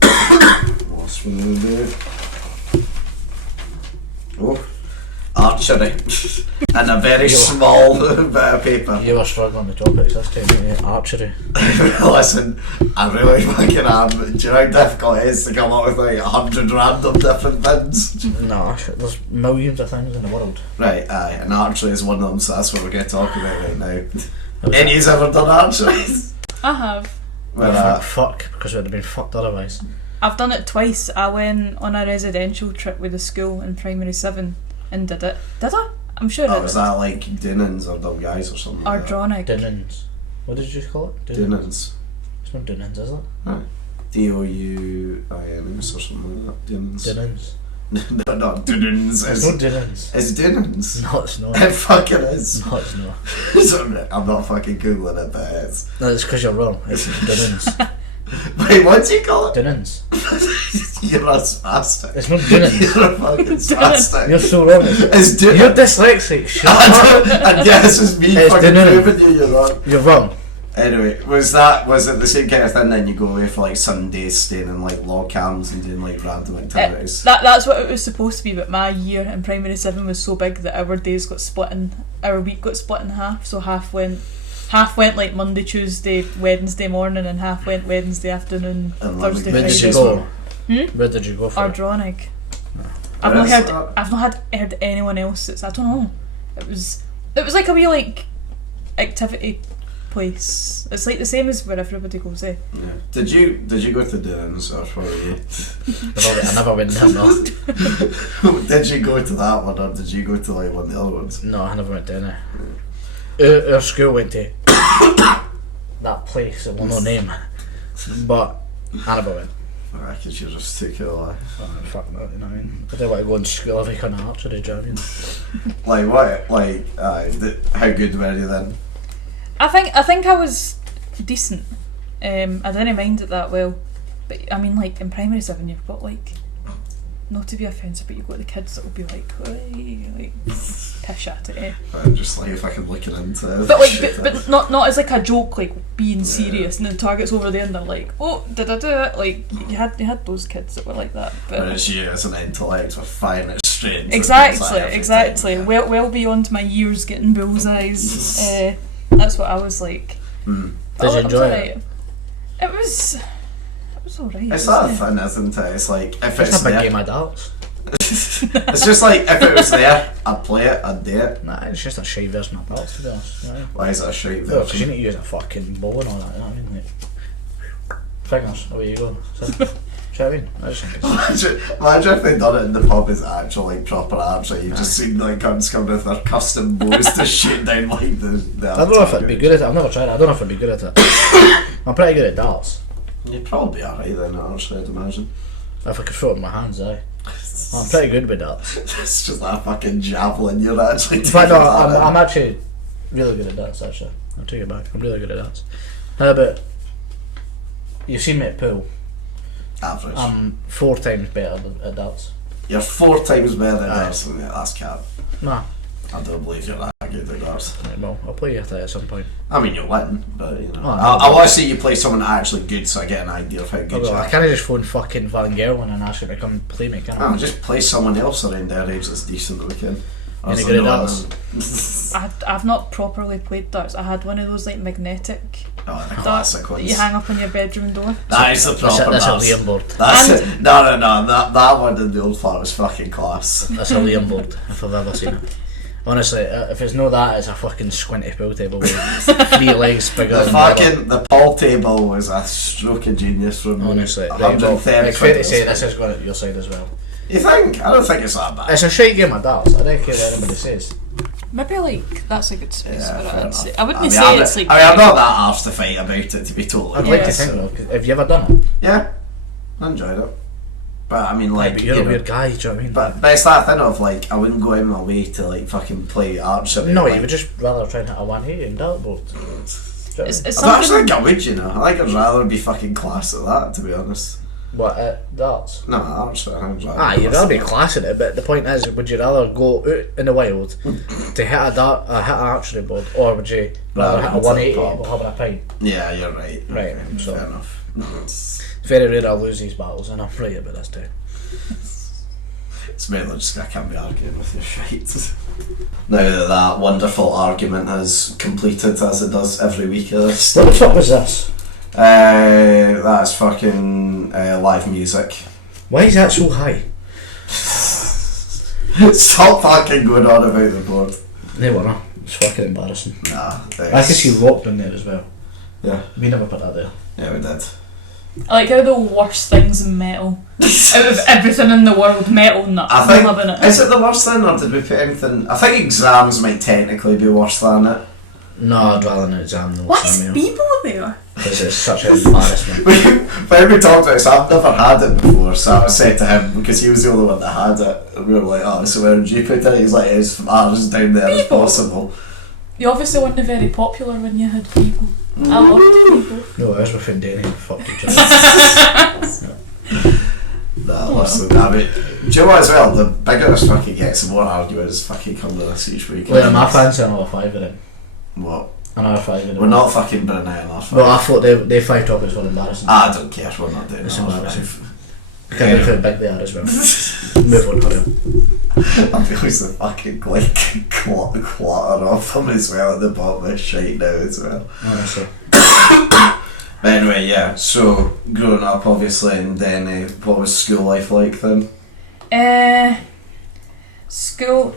Last one we'll do. Oh, archery. And a very small bit of paper. You were struggling with topics this time, yeah. Archery. Listen, I really fucking am. Do you know how difficult it is to come up with like 100 random different things? No, there's millions of things in the world. Right, aye, and archery is one of them, so that's what we're going to talk about right now. Any's ever done archery? I have. Well, Fuck, because it would have been fucked otherwise. I've done it twice. I went on a residential trip with the school in primary 7 and did it. Did I? I'm sure I was did. that like Dunans or Dumb Guys or something? like that? Ardronic. Dunans. What did you call it? Dunans. It's not Dunans, is it? Douyins or something like that. Dunans. Dunans. No, not Dunans. It's not Dunans. It's Dunans. No, it's not. It fucking is. No, it's not. Sorry, I'm not fucking googling it, but it's. No, it's because you're wrong. It's Dunans. Wait, what do you call it? Dunans. You're a spastic. It's not Dunans. You're a fucking spastic. You're so wrong. It's Dunans. You're dyslexic. Shut up. And yeah, this is me It's fucking Dunans. proving you're wrong. You're wrong. Anyway, was it the same kind of thing then you go away for like Sundays staying in like log cabins and doing like random activities? That's what it was supposed to be, but my year in primary 7 was so big that our week got split in half. So half went like Monday, Tuesday, Wednesday morning, and half went Wednesday afternoon, And Thursday, Where did you Friday. go? Where did you go for it? Ardronic. I've I've not heard anyone else. I don't know. It was like a wee like activity place. It's like the same as where everybody goes. Yeah. Did you go to Dunans or were you? I never went there, no. Did you go to that one or did you go to like one of the other ones? No, I never went down there. Our school went to that place that will no name, but I never went. I reckon you just took it away. Oh, fuck that, you know what I mean? I don't want to go to school every kind of archery, do you know what I mean? Like what? Like how good were you then? I think I was decent. I didn't mind it that well, but I mean, like in primary 7, you've got like, not to be offensive, but you've got the kids that will be like, "Oi," like pish at it. I'm just like fucking looking into it. But like, but not as like a joke, like being serious, and the target's over there, and they're like, "Oh, did I do it?" Like you had those kids that were like that. But whereas you as an intellect were firing it straight into the exactly, bullseye every exactly. time, Well beyond my years getting bullseyes. That's what I was like. Hmm. Did you enjoy it? It was alright. It's that fun, isn't it? It's like if It's it's not a big there, game of darts. it's just like if it was there, I'd play it, I'd do it. Nah, it's just a shite version of darts, to be honest. You know what I mean? Why is it a shite Because you version? need to use a fucking bow and all that, you know what I mean? Like, fingers, away you go. So, do you know what I mean? I just think it's... Imagine if they'd done it in the pub as actual like proper archery. You just seen like cunts come with their custom bows to shoot down like the I don't know if I'd be good at it. I've never tried it. I don't know if I'd be good at it. I'm pretty good at darts. You'd probably be alright then, actually, I'd imagine. If I could throw it in my hands, aye. I'm pretty good with darts. It's just that fucking javelin you're actually In fact, taking no, that in. I'm actually really good at darts, actually. I'll take it back. I'm really good at darts. How about... You've seen me at pool. Average. I'm 4 times better at darts. You're 4 times better than Aye. darts than me, that's cap. Nah. I don't believe you're that good at darts. Right, well, I'll play you at some point. I mean, you're win, but you know. Oh, I want to see you play someone actually good so I get an idea of how good you I are. can't just phone fucking Van Gerwen and ask him to come play me, can I? Oh, just play someone else around their age that's decent that we can. Or Any is good there at no darts? one? I've not properly played darts. I had one of those like magnetic Oh, the darts classic that ones. you hang up on your bedroom door. That is the proper That's a darts. Liam board. That's And- it. No, that one in the old flat was fucking class. That's a Liam board, if I've ever seen it. Honestly, if it's no that, it's a fucking squinty pool table with 3 legs bigger The than the other. fucking the pool table was a stroke of genius from me. Honestly, right, well, 130 it's fair to quid say was this is going at your side as well. You think? I don't think it's that bad. It's a shite game of darts, I don't care what anybody says. Maybe like that's a good space Yeah, for fair it. enough. I wouldn't mean, say I'm, it's like. I'm not that arsed to fight about it, to be totally I'd like to honest. think though, 'cause have you ever done it? Yeah, I enjoyed it. But I mean, like, But you're you a know, weird guy, do you know what I mean? but it's that thing of like, I wouldn't go out of my way to like fucking play archery. No, like, you would just rather try and hit a 180 in dartboard. It's I don't actually something. think I would, you know. I think I'd rather be fucking class at that, to be honest. What, darts? No, archery, I think I'd rather Ah, be you'd class rather be at that. class at it, but the point is, would you rather go out in the wild to hit hit an archery board, or would you rather hit a Rather 180 go to the while having a pint? Yeah, you're right. Right, Okay, so- fair enough. It's very rare I lose these battles, and I'm right about this too. It's mainly just I can't be arguing with your shite. Now that wonderful argument has completed as it does every week of this. What the fuck was this? That's fucking live music. Why is that so high? Stop fucking going on about the board. They were not. It's fucking embarrassing. Nah, I could see rock in there as well. Yeah, We never put that there. yeah, we did. I like how the worst things in metal. Out of everything in the world, metal nuts. I I'm think, loving it. is it the worst thing, or did we put anything? I think exams might technically be worse than it. No, I'd rather an exam than What's what's people there? because it's such an embarrassment. When we talked about this, I've never had it before, so I said to him, because he was the only one that had it, and we were like, oh, so where did you put it? He's like, it's from ours down there as People? possible. You obviously weren't very popular when you had people. I loved people. No, ours were from Denny and fucked each other. Nah, listen, I mean, do you know what as well? The bigger this fucking gets, the more arguments fucking come to us each week. Well, am I fancy another 5 of them? What? Another 5 of them. We're not fucking Brunei enough. Well, I thought they 5 topics were embarrassing. I don't care, we're not doing It's that. embarrassing. Can't believe how big they are as well. Move on, hurry up. I realise the fucking like clatter off them as well at the bottom of the shite now as well. Honestly. But anyway, yeah, so growing up obviously in Denny, what was school life like then? School.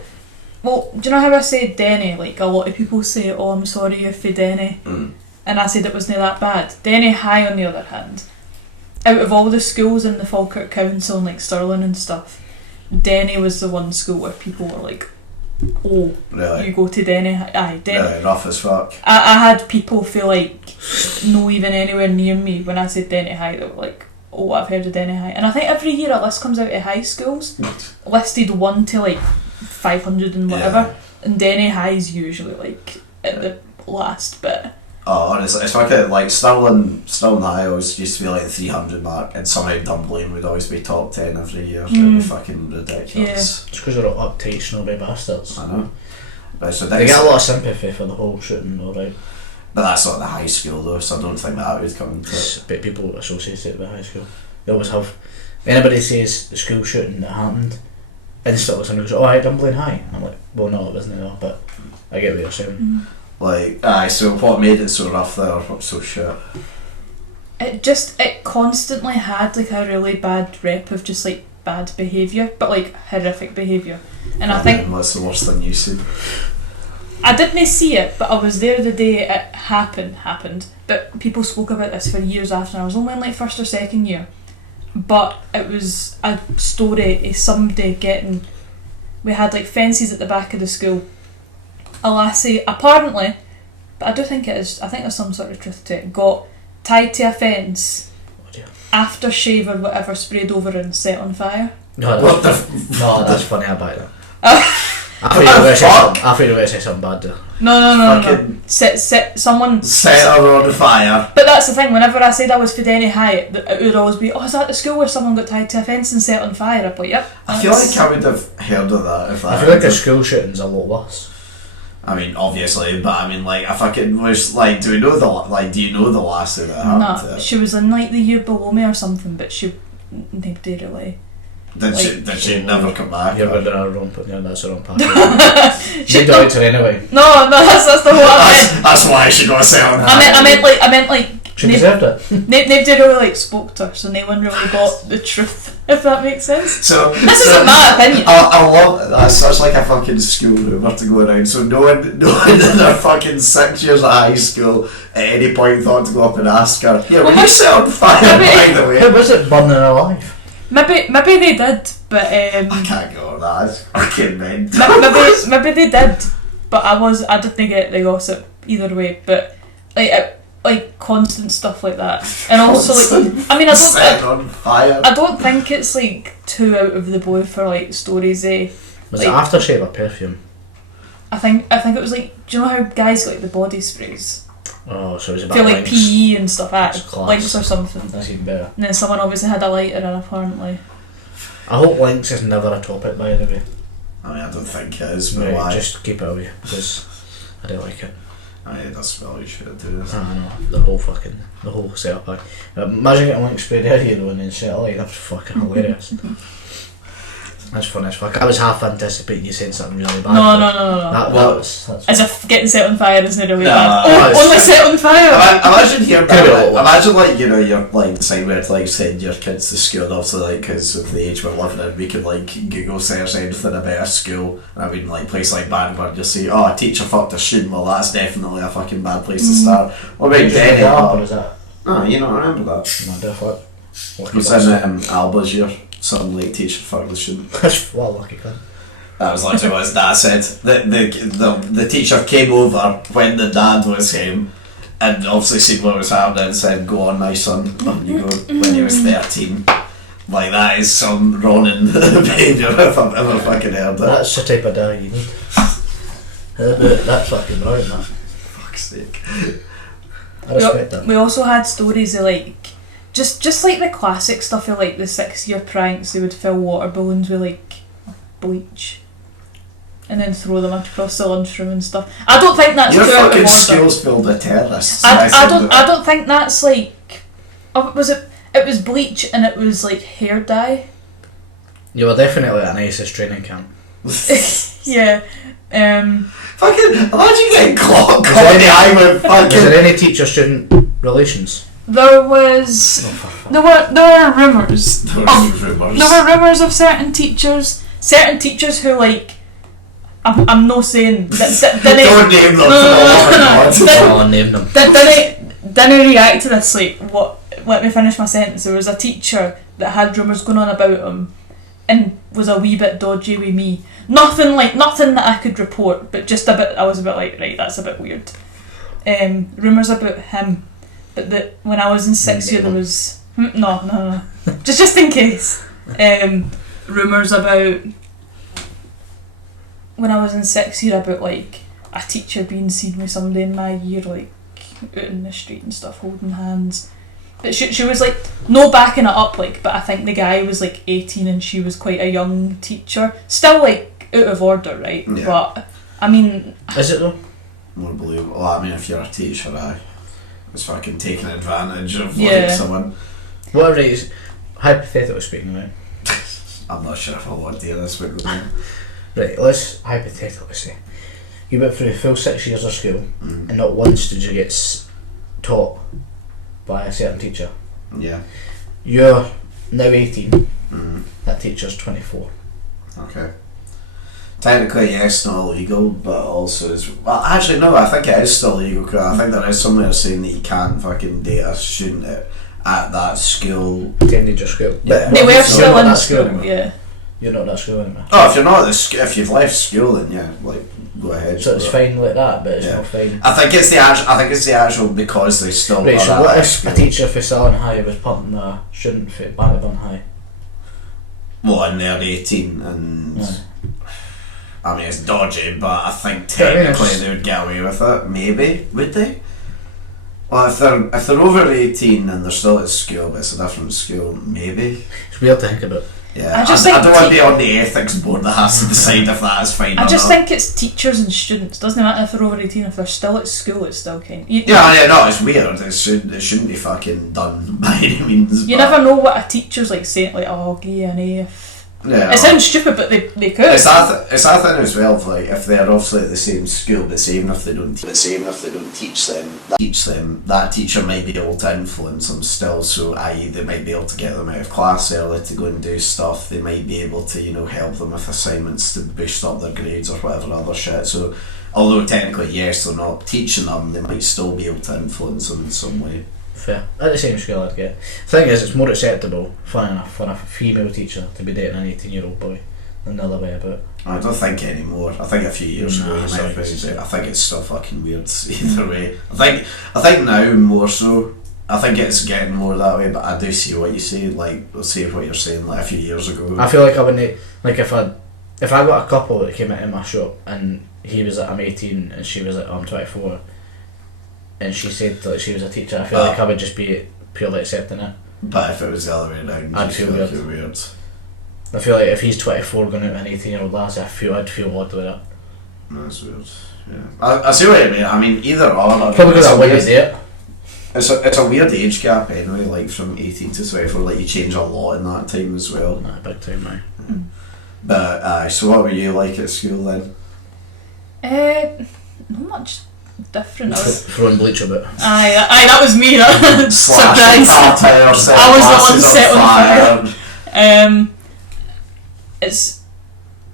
Well, do you know how I say Denny? Like a lot of people say, "Oh, I'm sorry you're for Denny," and I said it wasn't that bad. Denny High, on the other hand, out of all the schools in the Falkirk Council and like Stirling and stuff, Denny was the one school where people were like, "Oh, Really? you go to Denny High." Aye, Denny. Really rough as fuck. I had people feel like no even anywhere near me when I said Denny High. They were like, "Oh, I've heard of Denny High," and I think every year a list comes out of high schools, listed 1 to like 500 and whatever, and Denny High's usually like at the last bit. Oh, honestly, it's fucking like Stirling High always used to be like the 300 mark, and somehow Dunblane would always be top 10 every year. It would be fucking ridiculous. Just because they're all uptight, snobby bastards. I know. But it's They ridiculous. get a lot of sympathy for the whole shooting, alright. But that's not the high school though, so I don't think that would come into it. But people associate it with high school. They always have. Anybody says the school shooting that happened, instantly someone goes, "Oh, I Dunblane High." And I'm like, well, no, it wasn't at all, but I get what you're saying. Like, aye, so what made it so rough there, what's so shit? It constantly had like a really bad rep of just like bad behaviour, but like horrific behaviour. And I think What's the worst thing you've seen? I didn't see it, but I was there the day it happened. But people spoke about this for years after. I was only in like 1st or 2nd year, but it was a story of somebody getting. We had like fences at the back of the school. A lassie, apparently, but I do think it is. I think there's some sort of truth to it. Got tied to a fence, Oh dear. aftershave or whatever sprayed over and set on fire. No, What that's funny, I buy that. I thought you were going to say something bad there. No. Fucking Set someone. set her on fire. But that's the thing. Whenever I said I was for Denny High, it would always be, "Oh, is that the school where someone got tied to a fence and set on fire?" I'd be like, "Yep." I feel like I would have heard of that if that I feel like a happened. school shooting's a lot worse. I mean, obviously, but I mean, like, if I could was like, do you know the lassie that happened to Nah, it? she was in like the year below me or something, but nobody really Did she never come back? You're going down a wrong, yeah, that's the wrong path. She liked her anyway. No, that's the whole I meant. That's why she got sent. I meant like. She deserved it. Nobody really like spoke to her, so no one really got the truth. If that makes sense. So this isn't my opinion. I love that's such like a fucking school rumour to go around. So no one in their fucking 6 years of high school at any point thought to go up and ask her. Yeah, were you set on fire by the way? Who was it burning alive? Maybe they did, but I can't go on that. It's fucking meant. maybe they did, but I didn't get the gossip either way. But like constant stuff like that, and also like set on fire. I don't think it's like too out of the blue for like stories. Was like, it aftershave or perfume? I think it was like, do you know how guys get like the body sprays? Oh, so it was about feel like Lynx. PE and stuff, That's Lynx or something. That's even better. And then someone obviously had a lighter in apparently. I hope Lynx is never a topic, by the way. I mean, I don't think it is, but Right, why? just keep it away, because I don't like it. I mean, that's well you should do this. I know, the whole setup. Imagine getting Lynx sprayed out here though and then set it like, that's fucking hilarious. That's funny as fuck. I was half anticipating you saying something really bad. No. That's As if getting set on fire isn't really No, bad. Only set on fire. Imagine here, imagine like, you know, you're like deciding where to like send your kids to school, and obviously like because of the age we're living in, we could like Google search anything about a school. And I mean, like place like Bangor, you see, oh, a teacher fucked a student. Well, that's definitely a fucking bad place to start. What about Denny? Or is that? No, you don't remember that. No, definitely. It was in Alba's year. Some like teacher fucked the student. That's well lucky cunt. That was literally what his dad said. The teacher came over when the dad was home and obviously seen what was happening and said, "Go on, my son." On you go. When he was 13. Like, that is some Ronin behaviour if I've ever fucking heard that. That's the type of dad you need. That's fucking right, man. Fuck's sake. I respect that. We also had stories of like just like the classic stuff of like the 6-year pranks. They would fill water balloons with like bleach and then throw them across the lunchroom and stuff. I don't think that's your too out of fucking order. school's filled with terrorists. I don't think that's like. Was it? It was bleach and it was like hair dye. You were definitely at an ISIS training camp. Yeah. Fucking imagine getting caught in the eye with fucking. Was there any teacher-student relations? There was. There were rumours. There were rumours of certain teachers who like. I'm not saying that. Don't name them. I'll name them. Didn't react to this like what? Let me finish my sentence. There was a teacher that had rumours going on about him, and was a wee bit dodgy with me. Nothing that I could report, but just a bit. I was a bit like, right, that's a bit weird. Rumours about him, but that when I was in 6th year there was no. just in case. Rumours about when I was in 6th year about like a teacher being seen with somebody in my year like out in the street and stuff holding hands. But she was like no backing it up like, but I think the guy was like 18 and she was quite a young teacher. Still like out of order, right? Yeah. But I mean, is it though? More believable. Well, I mean, if you're a teacher, it's fucking taking advantage of Yeah. like someone. Whatever it is, hypothetically speaking, right? I'm not sure if I want to hear this, but Right, let's hypothetically say you went through a full 6 years of school and not once did you get taught by a certain teacher. yeah. You're now 18, that teacher's 24. Okay. Technically, yes, not illegal, but also is. Well, actually, no. I think it is still illegal because I think there is somewhere saying that you can't fucking date a student at that school. Attended your school. Yeah. they were You're still not in that school. anymore. Yeah. You're not that school anymore. Oh, if you're not if you've left school, then yeah, like go ahead. So it's fine like that, but it's Yeah. not fine. I think it's the actual because they still. Right, are so at what that if school. a teacher for Allan High was pumping a student for Bannockburn High? Well, and they're 18 and. Yeah. I mean, it's dodgy, but I think Yeah, I mean, technically it's- they would get away with it. Maybe would they? Well, if they're over 18 and they're still at school, but it's a different school, maybe. It's weird to think about. Yeah, I just I think don't want to be on the ethics board that has to decide if that is fine. I or just not. think it's teachers and students. Doesn't matter if they're over 18. If they're still at school, it's still kind. Yeah, no, it's weird. It shouldn't be fucking done by any means. You but never know what a teacher's like saying. Like, oh, I'll give you an A Yeah. It sounds stupid, but they could. It's that thing as well. Like if they're obviously at the same school, but even if they don't teach them, that teacher might be able to influence them still. So, i.e., they might be able to get them out of class early to go and do stuff. They might be able to, help them with assignments to boost up their grades or whatever other shit. So, although technically, yes, they're not teaching them, they might still be able to influence them in some way. Fair. At the same school I'd get. The thing is, it's more acceptable, fun enough, for a female teacher to be dating an 18-year-old boy than the other way about. I don't think anymore. I think a few years ago, Nah, I sorry. think it's still fucking weird either way. I think now more so. I think it's getting more that way, but I do see what you say. Like, see what you're saying. Like a few years ago, I feel like I wouldn't, like if I got a couple that came into my shop and he was like, I'm 18 and she was like, I'm 24, and she said that she was a teacher, I feel like I would just be purely accepting it. but if it was the other way around, I'd you feel like weird. you're weird. I feel like if he's 24 going out with an 18-year-old lass, I'd feel odd with it. No, that's weird. Yeah, I see what you mean. I mean, either or. Probably because I wouldn't date. It's a weird age gap anyway. Like from 18 to 24, like you change a lot in that time as well. Nah, big time, man. But so what were you like at school then? Not much different. I was, Throwing bleach a bit. aye, that was me. Slashing Surprise! tires, I was the one set on fire. It's.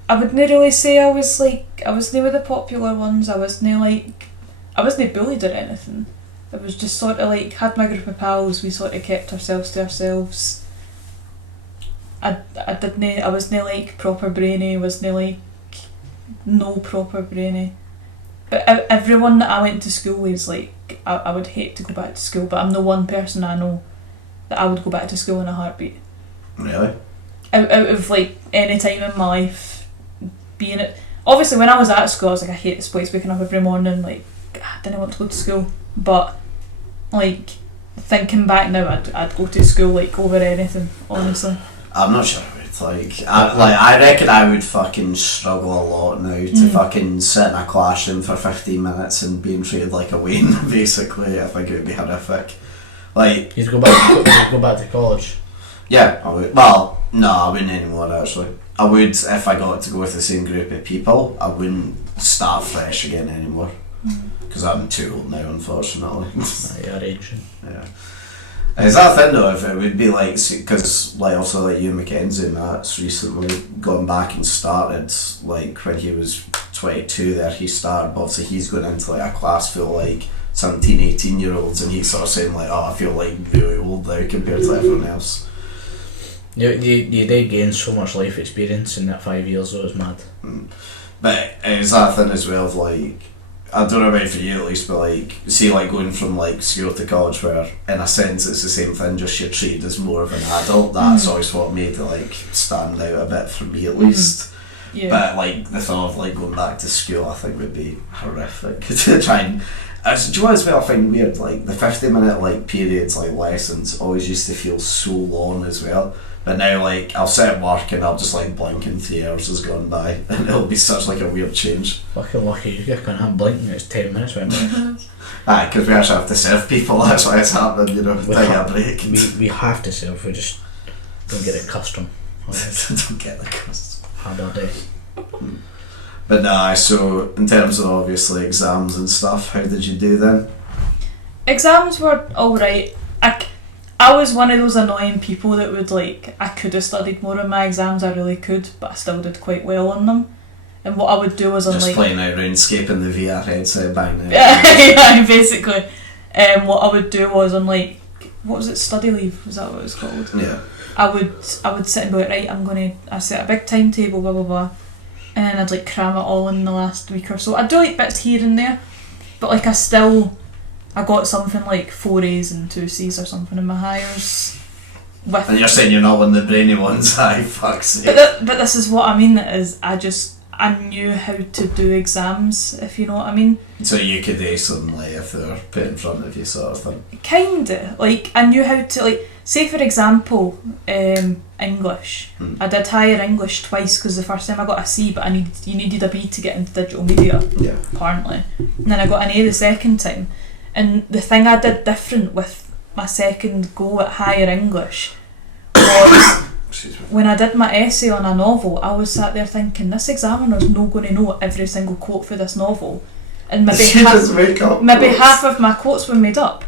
I wouldn't really say I was near the popular ones. I wasn't bullied or anything. It was just sort of like had my group of pals. We sort of kept ourselves to ourselves. I wasn't like proper brainy. Wasn't like no proper brainy. But everyone that I went to school with, like, I would hate to go back to school, but I'm the one person I know that I would go back to school in a heartbeat. Really? Out of like any time in my life, being it. Obviously, when I was at school, I was like, I hate this place. Waking up every morning, like, I didn't want to go to school. But like thinking back now, I'd go to school like over anything. Honestly, I'm not sure. I reckon I would fucking struggle a lot now to fucking sit in a classroom for 15 minutes and being treated like a Wayne, basically. I think it would be horrific. Like, You'd go back to college. yeah, I would. Well, no, I wouldn't anymore actually. I would if I got to go with the same group of people. I wouldn't start fresh again anymore. Because I'm too old now, unfortunately. You're aging. Yeah. Is that a thing though, if it would be like, because like also like you Mackenzie and that's recently gone back and started, like when he was 22 there he started, but obviously he's going into like a class full of like 17, 18 year olds and he's sort of saying like, oh I feel like really old now compared to everyone else. You did gain so much life experience in that 5 years though, it's mad. But is that a thing as well of like, I don't know about for you at least, but like, see like going from like school to college where in a sense it's the same thing, just you're treated as more of an adult, that's always what made it like stand out a bit for me at least. yeah. But like the thought of like going back to school I think would be horrific to try and, do you know what as well I find weird, like the 50-minute like periods, like lessons always used to feel so long as well. But now, like, I'll sit at work and I'll just like blink and 3 hours has gone by, and it'll be such like a weird change. Fucking lucky you can't have blinking, it's 10 minutes went by. Because we actually have to serve people. That's why it's happening. You know, take a break. We have to serve, we just don't get a custom. Don't get the cost. Hard all day. But nah, so in terms of obviously exams and stuff, how did you do then? Exams were alright. I was one of those annoying people that would like, I could have studied more on my exams, I really could, but I still did quite well on them. And what I would do was Just like playing out RuneScape in the VR headset, bang out. yeah, basically. What I would do was on like, what was it, study leave, was that what it was called? Yeah. I would sit and go, right, I set a big timetable, blah blah blah, and then I'd like cram it all in the last week or so. I'd do like bits here and there, but like I got something like 4 A's and 2 C's or something in my hires. And you're saying you're not one of the brainy ones, aye, fuck's sake. But this is what I mean, is I knew how to do exams, if you know what I mean. So you could ace them like if they were put in front of you sort of thing. Kinda. Like, I knew how to, like, say for example, English. I did higher English twice because the first time I got a C, but you needed a B to get into digital media, Yeah. apparently. And then I got an A the second time. And the thing I did different with my second go at higher English was when I did my essay on a novel, I was sat there thinking, this examiner's not going to know every single quote for this novel, and maybe half of my quotes were made up.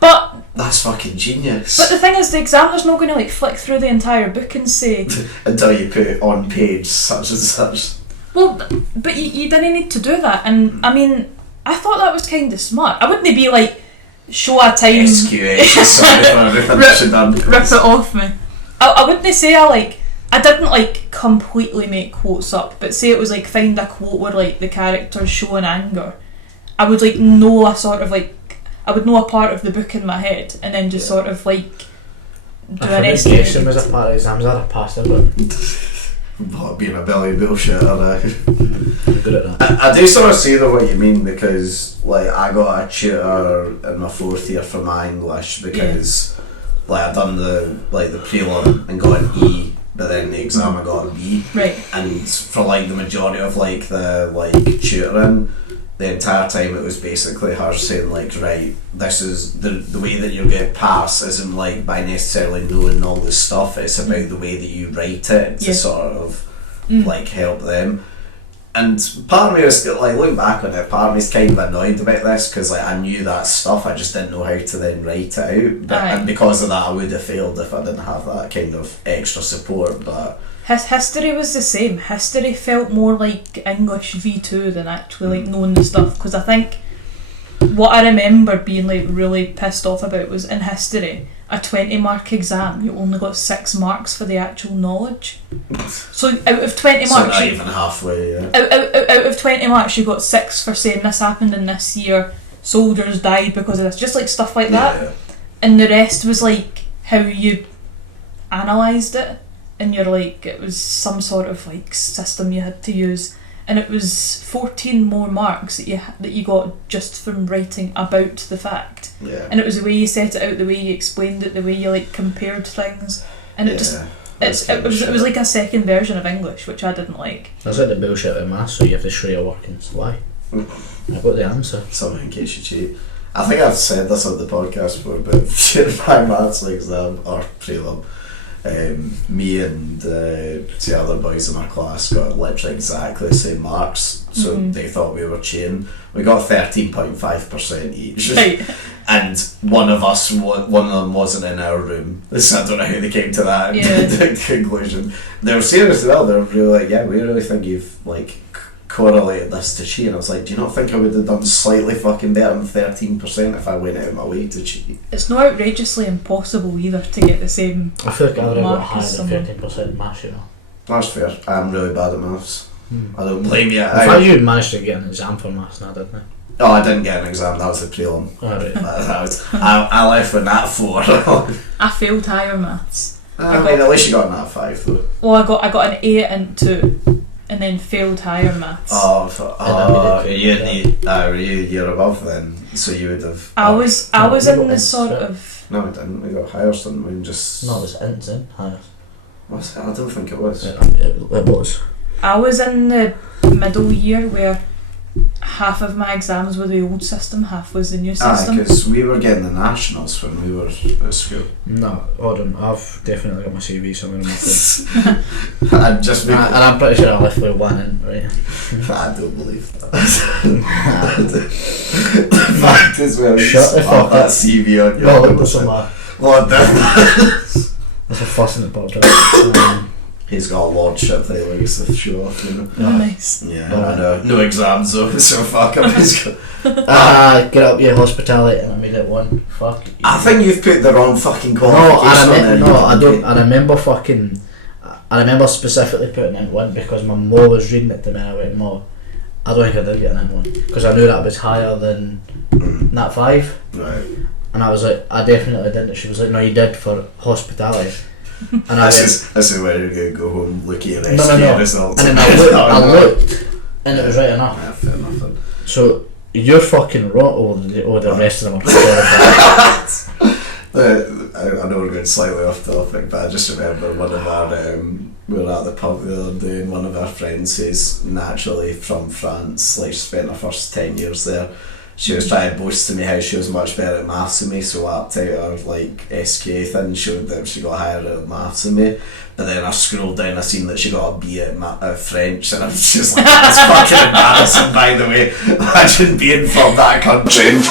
But that's fucking genius. But the thing is, the examiner's not going to like flick through the entire book and say until you put it on page such and such. Well, but you didn't need to do that, and I mean, I thought that was kind of smart. I wouldn't be like, show a time rip it off me. I wouldn't say I didn't like completely make quotes up, but say it was like find a quote where like the character's showing anger. I would like know a sort of like, I would know a part of the book in my head and then just sort of like do an essay. Guessing was a part of exams, I'd have passed it. But being a belly bullshitter, I'm good at that. I do sort of see though what you mean, because like I got a tutor in my 4th year for my English because like I'd done the prelim and got an E, but then the exam I got a B. Right. And for like the majority of like the like tutoring, the entire time it was basically her saying like, right, this is the way that you'll get pass isn't like by necessarily knowing all this stuff, it's about the way that you write it to sort of like help them. And part of me was like, looking back on it, part of me is kind of annoyed about this because like I knew that stuff, I just didn't know how to then write it out. But, and because of that I would have failed if I didn't have that kind of extra support. But history was the same. History felt more like English V2 than actually like knowing the stuff, because I think what I remember being like really pissed off about was in history, a 20-mark exam, you only got 6 marks for the actual knowledge. So out of 20 so marks, not even halfway. Out of 20 marks, you got 6 for saying this happened in this year, soldiers died because of this, just like stuff like that. And the rest was like how you analysed it. And you're like, it was some sort of like system you had to use, and it was 14 more marks that you got just from writing about the fact. And it was the way you set it out, the way you explained it, the way you like compared things, and it was like a second version of English, which I didn't like. That's like the bullshit with maths, so you have to show your workings. Why? I got the answer. Something in case you cheat. I think I've said this on the podcast before, but during my maths exam or prelim, me and two other boys in our class got literally exactly the same marks, so they thought we were cheating. We got 13.5% each, and one of them wasn't in our room, so I don't know how they came to that conclusion. They were serious as well. They were really like, yeah, we really think you've like correlated this to cheat. And I was like, do you not think I would have done slightly fucking better than 13% if I went out of my way to cheat? It's not outrageously impossible either to get the same. I feel like I would have got mark higher as than someone. 13% maths, you know. That's fair. I'm really bad at maths. I don't blame you. In fact, you managed to get an exam for maths now, didn't you? Oh, I didn't get an exam. That was the prelim. I left with that 4. I failed higher maths. I mean, at least you got an at-5 though. Well, I got an 8 and 2, and then failed higher maths. Were you a year above then? So you would have. I was in the sort of. No, we didn't. We got higher, didn't we? Just. No, it was in higher. Was it? I don't think it was. It was. I was in the middle year where half of my exams were the old system, half was the new system. Because we were getting the nationals when we were at school. No, hold on, I've definitely got my CV somewhere in my phone. And I'm pretty sure I left with 1 in, right? I don't believe that. The fact is, well, shut the fuck that up. CV on your. No, look what's on my. What the? That's a fuss in the podcast. He's got a lordship that he likes to show off, you know. Oh, nice. Yeah, I know. No exams though, so fuck him. Get up your hospitality, and I made it 1. Fuck. I think you've put the wrong fucking qualification on there. I don't. I remember specifically putting in 1 because my mum was reading it to me and I went, Mum, I don't think I did get an in 1 because I knew that was higher than that 5. Right. And I was like, I definitely didn't. She was like, no, you did for hospitality. And this is where you're going to go home, look at your SK results. And then I looked and it was right enough. Yeah, fair enough then. So you're fucking wrong. The rest of them are I know we're going slightly off topic, but I just remember one of our we were at the pub the other day and one of our friends who's naturally from France, like spent her first 10 years there. she was trying to boast to me how she was much better at maths than me, so I upped out her like SK thing, showed that she got higher at maths than me. But then I scrolled down, I seen that she got a B at French, and I was just like, that's fucking embarrassing, by the way. Imagine being from that country and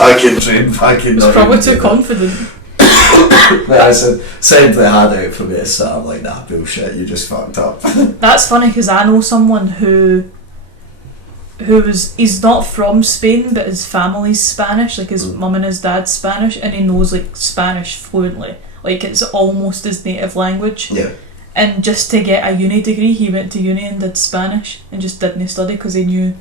fucking was probably too confident. I said they had out for me, so I'm like, nah, bullshit, you just fucked up. That's funny because I know someone who he's not from Spain, but his family's Spanish, like his mum and his dad's Spanish, and he knows like Spanish fluently, like it's almost his native language. Yeah. And just to get a uni degree, he went to uni and did Spanish and just didn't study because he knew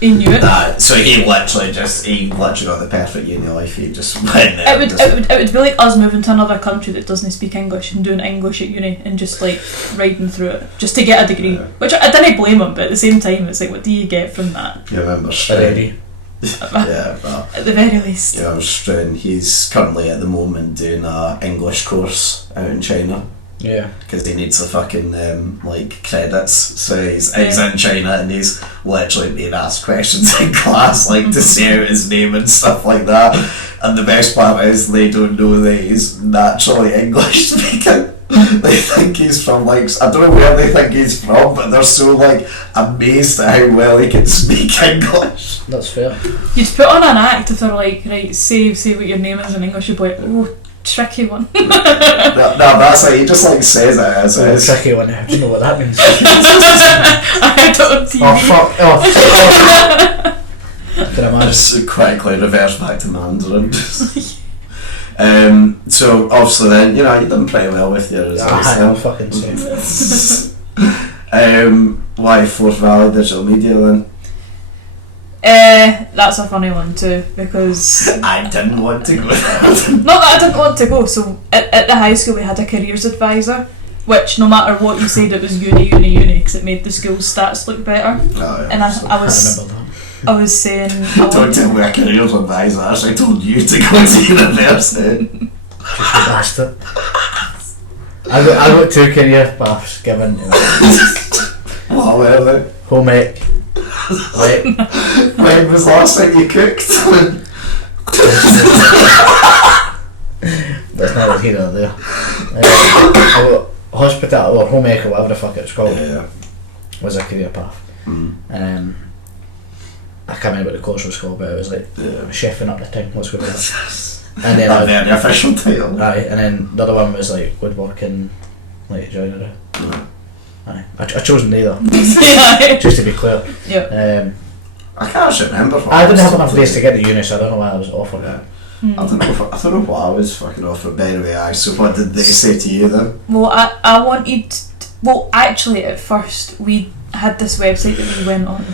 it. So he literally got the perfect uni life. He just went there. It would be like us moving to another country that doesn't speak English and doing English at uni and just like riding through it just to get a degree. Yeah. Which I didn't blame him, but at the same time, it's like, what do you get from that? You remember Ready. Yeah, well, at the very least. Yeah, Strain. He's currently at the moment doing a English course out in China. Yeah. Because he needs the fucking like credits, so he's in China and he's literally being asked questions in class, like to say out his name and stuff like that. And the best part is they don't know that he's naturally English speaking. They think he's from like, I don't know where they think he's from, but they're so like amazed at how well he can speak English. That's fair. You'd put on an act if they're like, right, say what your name is in English. You'd be like, oh, tricky one. No, that's like, he just like says it as it is. Tricky one. Do you know what that means? I had it on TV. Oh fuck! Can I imagine? Just quickly reverse back to Mandarin. So obviously then, you know, you've done pretty well with your results. I'm fucking saying. Why Forth Valley Digital Media then? That's a funny one too, because I didn't want to go there. not that I didn't want to go. So at the high school we had a careers advisor, which no matter what you said, it was uni because it made the school's stats look better. Oh, yeah, And I was saying, don't tell me a careers advisor actually told you to go to university. Bastard. I got 2 career paths given to me. What were they? Home ec. Right. When was the last time you cooked? That's not here or there. I got hospitality or home ec or whatever the fuck it's called. Yeah. Was a career path. I can't remember what the course was called, but it was like chefing up the thing. What's going on? And then the official title. Aye, and then the other one was like woodworking, like joinery. Aye, I chose neither. Just to be clear. Yeah. I can't actually remember. I didn't have enough days to get to uni, so I don't know why I was offered it. I don't know what I was fucking offered. But anyway, so what did they say to you then? Well, I wanted. Well, actually, at first we had this website that we went on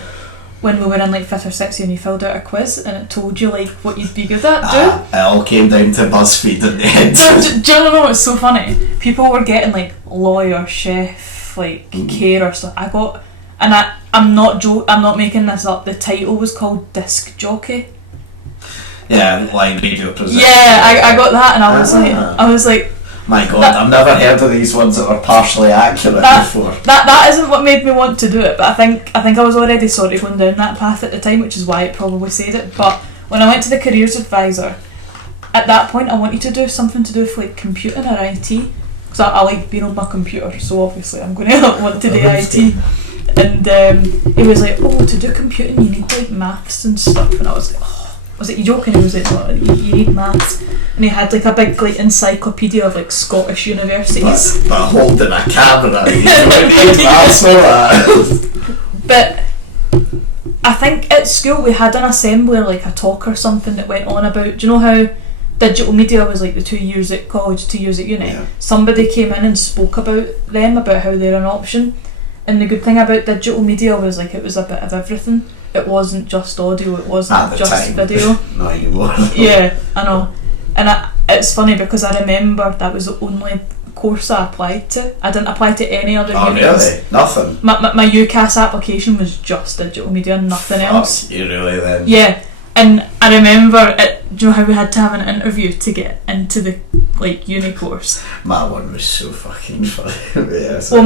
when we were in like 5th or 6th year, and you filled out a quiz and it told you like what you'd be good at doing. It all came down to BuzzFeed at the end. Do you know what's so funny? People were getting like lawyer, chef, like carer stuff. I got, and I'm not making this up. The title was called disc jockey. Yeah, like radio presenter. Yeah, I got that, and I was like. My God, I've never heard of these ones that were partially accurate before. That isn't what made me want to do it, but I think I was already sort of going down that path at the time, which is why it probably said it. But when I went to the careers advisor, at that point I wanted to do something to do with like computing or IT, because I like being on my computer, so obviously I'm going to want to do IT. And he was like, oh, to do computing you need like maths and stuff, and I was like, oh. Was it you joking? He was like, oh, you need maths, and he had like a big like encyclopedia of like Scottish universities. But holding a camera, you don't need maths for that. But I think at school we had an assembly, like a talk or something that went on about. Do you know how digital media was like the 2 years at college, 2 years at uni? Yeah. Somebody came in and spoke about how they're an option, and the good thing about digital media was like it was a bit of everything. It wasn't just audio, it wasn't just time. video. Not anymore. Yeah, I know. And it's funny because I remember that was the only course I applied to. I didn't apply to any other unis. Really? Nothing? My UCAS application was just digital media, nothing else. You really then? Yeah, and I remember do you know how we had to have an interview to get into the like uni course? My one was so fucking funny. Yeah, Well,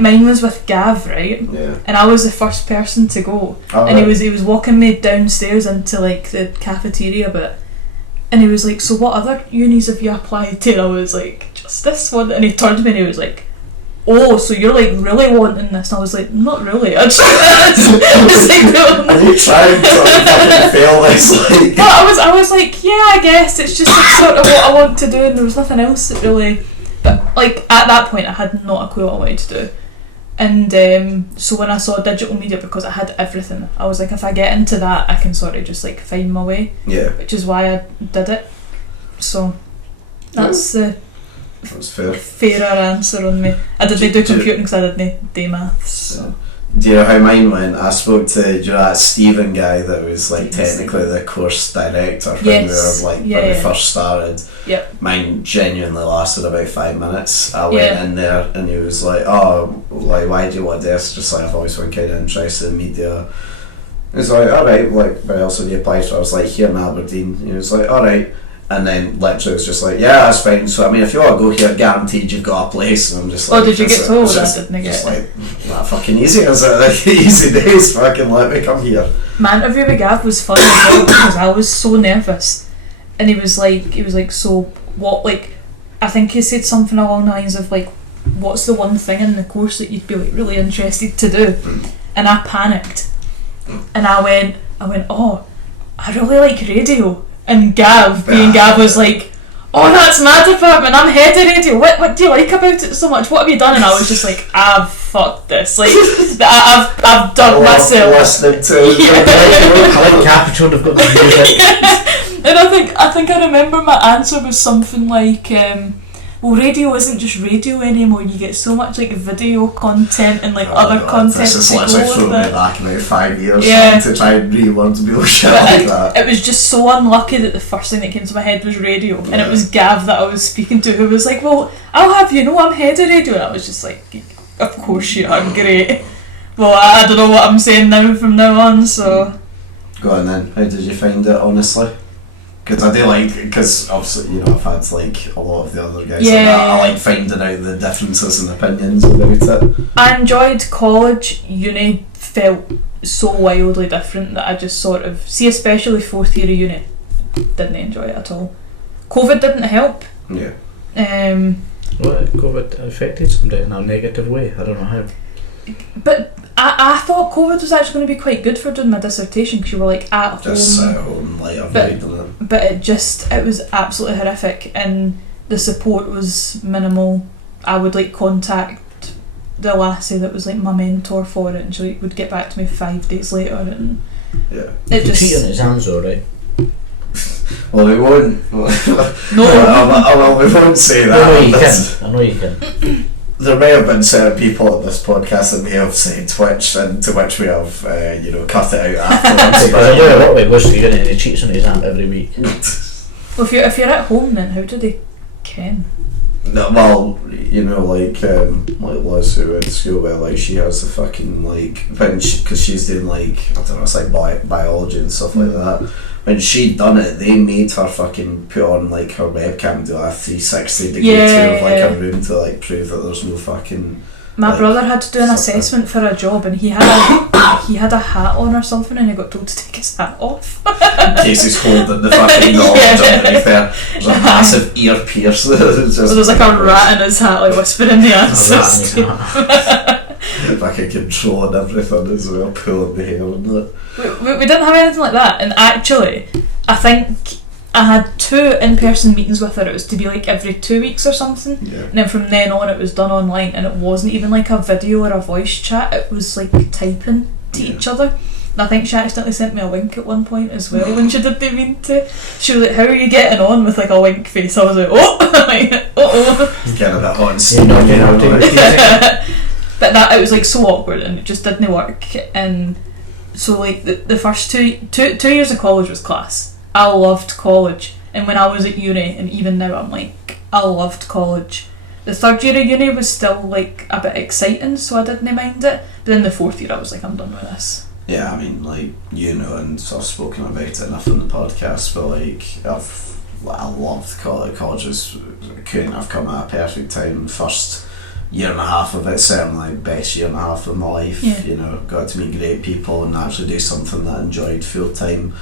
mine was with Gav, right? Yeah. And I was the first person to go. Oh, And right. he was walking me downstairs into like the cafeteria bit. And he was like, so what other unis have you applied to? And I was like, just this one. And he turned to me and he was like, oh, so you're like really wanting this? And I was like, not really. It's like, no. Are you trying to fucking fail this? Like, But I was like, yeah, I guess it's just like, sort of what I want to do, and there was nothing else that really. But like at that point, I had not a clue what I wanted to do, and so when I saw digital media, because I had everything, I was like, if I get into that, I can sort of just like find my way. yeah, Which is why I did it. So that's the that's fair. fairer answer on me. I didn't do computing because I didn't do maths. So. Do you know how mine went? I spoke to, do you know that Stephen guy that was like technically the course director when Yes. we were like Yeah, when we yeah. first started. Yep. Mine genuinely lasted about 5 minutes. I went Yeah. in there and he was like, oh, like why do you want this? Just like I've always been kind of interested in media. He was like, alright, like where else have you applied for? I was like, here in Aberdeen. He was like, alright. And then literally was just like, yeah, that's fine. So I mean, if you want to go here, guaranteed you've got a place. And I'm just like, Oh, did you get told that? Just, Didn't I just get like, that fucking easy is it? Like, easy days. Fucking let me come here. My interview with Gav was fun as well because I was so nervous, and he was like, so what? Like, I think he said something along the lines of like, what's the one thing in the course that you'd be like really interested to do? And I panicked, and I went, oh, I really like radio. And Gav, being Gav, was like, oh, that's mad of him, and I'm head of radio. What do you like about it so much? What have you done? And I was just like, I've fucked this. Like, I've done myself. Listening to Yeah. I like Capricorn, I've got the music. And I think I remember my answer was something like, well, radio isn't just radio anymore. You get so much like video content and like other content This is to literally go thrown with me it. back about 5 years Yeah. to try and relearn to be able to shit But like that. it was just so unlucky that the first thing that came to my head was radio, and it Yeah. was Gav that I was speaking to, who was like, well, I'll have you know I'm head of radio, and I was just like, of course you are, great. Well, I don't know what I'm saying now from now on, so... Go on then, how did you find it, honestly? Because I do like, because obviously, you know, I've had like a lot of the other guys Yeah. and that, I like finding out the differences in opinions about it. I enjoyed college. Uni felt so wildly different that I just sort of... See, especially fourth year of uni, didn't enjoy it at all. COVID didn't help. Yeah. What, COVID affected somebody in a negative way? I don't know how. But I thought COVID was actually going to be quite good for doing my dissertation because you were like at Just home. sit at home, like But- avoiding it. But it was absolutely horrific, and the support was minimal. I would like contact the lassie that was like my mentor for it, and she like, would get back to me 5 days later, and Yeah. it You cheat on just exams though, right? Well, we won't. No. Well, we won't say I that. know you but can. I know you can. There may have been certain people at this podcast that may have said Twitch, and to which we have, you know, cut it out afterwards. Because I know what way was you're going to cheat on an exam every week. well, if you're at home, then how do they ken? No, well, you know, like Liz who went to school with, like she has the fucking like because she's doing like I don't know, it's like biology and stuff like that. When she'd done it, they made her fucking put on like her webcam and do a 360 degree tour of like a room to like prove that there's no fucking. My Like, brother had to do an something. assessment for a job, and he had a hat on or something, and he got told to take his hat off. In case he's holding the fucking knowledge underneath there. There's a massive ear pierce. So there's like a rat in his hat, like whispering the answers. Fucking controlling everything as well, pulling the hair and that. We didn't have anything like that, and actually, I think I had 2 in-person meetings with her. It was to be like every 2 weeks or something, Yeah. and then from then on it was done online, and it wasn't even like a video or a voice chat, it was like typing to each other. And I think she accidentally sent me a wink at one point as well when she didn't mean to. She was like, how are you getting on, with like a wink face? I was like, oh, like, uh-oh. Getting a bit on You steam, know, you know, like, But that, it was like so awkward, and it just didn't work. And so like the first two years of college was class. I loved college, and when I was at uni, and even now I'm like, I loved college. The third year of uni was still like a bit exciting, so I didn't mind it. But then the fourth year I was like, I'm done with this. Yeah, I mean, like, you know, and so I've spoken about it enough on the podcast, but like, I loved college. Couldn't have come at a perfect time. First year and a half of it, certainly best year and a half of my life. Yeah. You know, got to meet great people and actually do something that I enjoyed full time.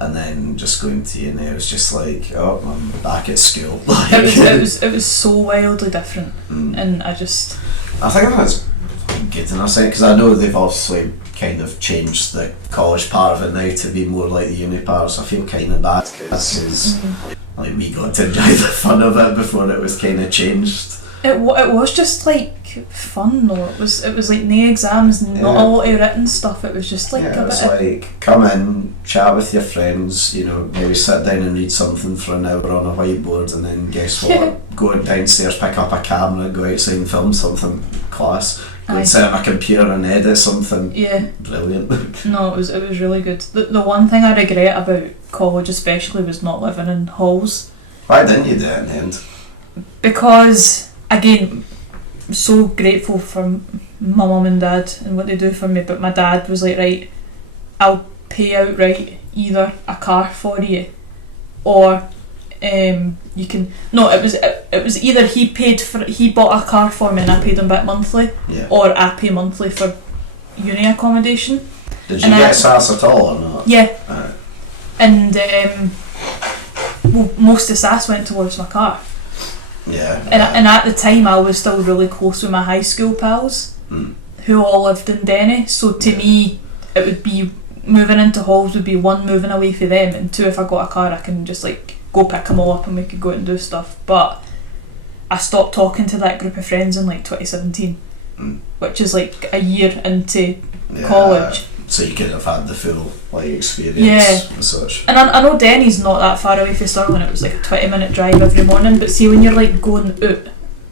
And then just going to uni, it was just like, oh, I'm back at school. Like, it was so wildly different, and I think that's good enough, because I know they've obviously kind of changed the college part of it now to be more like the uni part, so I feel kind of bad because like we got to enjoy the fun of it before it was kind of changed. It was just like fun though. It was like no exams, not a lot of written stuff. It was just like a bit. Like come in, chat with your friends, you know, maybe sit down and read something for an hour on a whiteboard, and then guess what? Go downstairs, pick up a camera, go outside and film something. Class. Go and sit on a computer and edit something. Yeah. Brilliant. No, it was really good. The one thing I regret about college especially was not living in halls. Why didn't you do it in the end? Because again, I'm so grateful for my mum and dad and what they do for me, but my dad was like, right, I'll pay outright either a car for you or you can it was either he bought a car for me and I paid him back monthly, or I pay monthly for uni accommodation. Did you get SAS at all or not? Yeah. Right. And well, most of SAS went towards my car. Yeah. And at the time I was still really close with my high school pals who all lived in Denny, so to me it would be moving into halls would be one, moving away from them, and two, if I got a car I can just like go pick them all up and we could go out and do stuff. But I stopped talking to that group of friends in like 2017, which is like a year into college. So you could have had the full like experience and such. And I know Denny's not that far away from Stirling. It was like a 20-minute drive every morning. But see, when you're like going out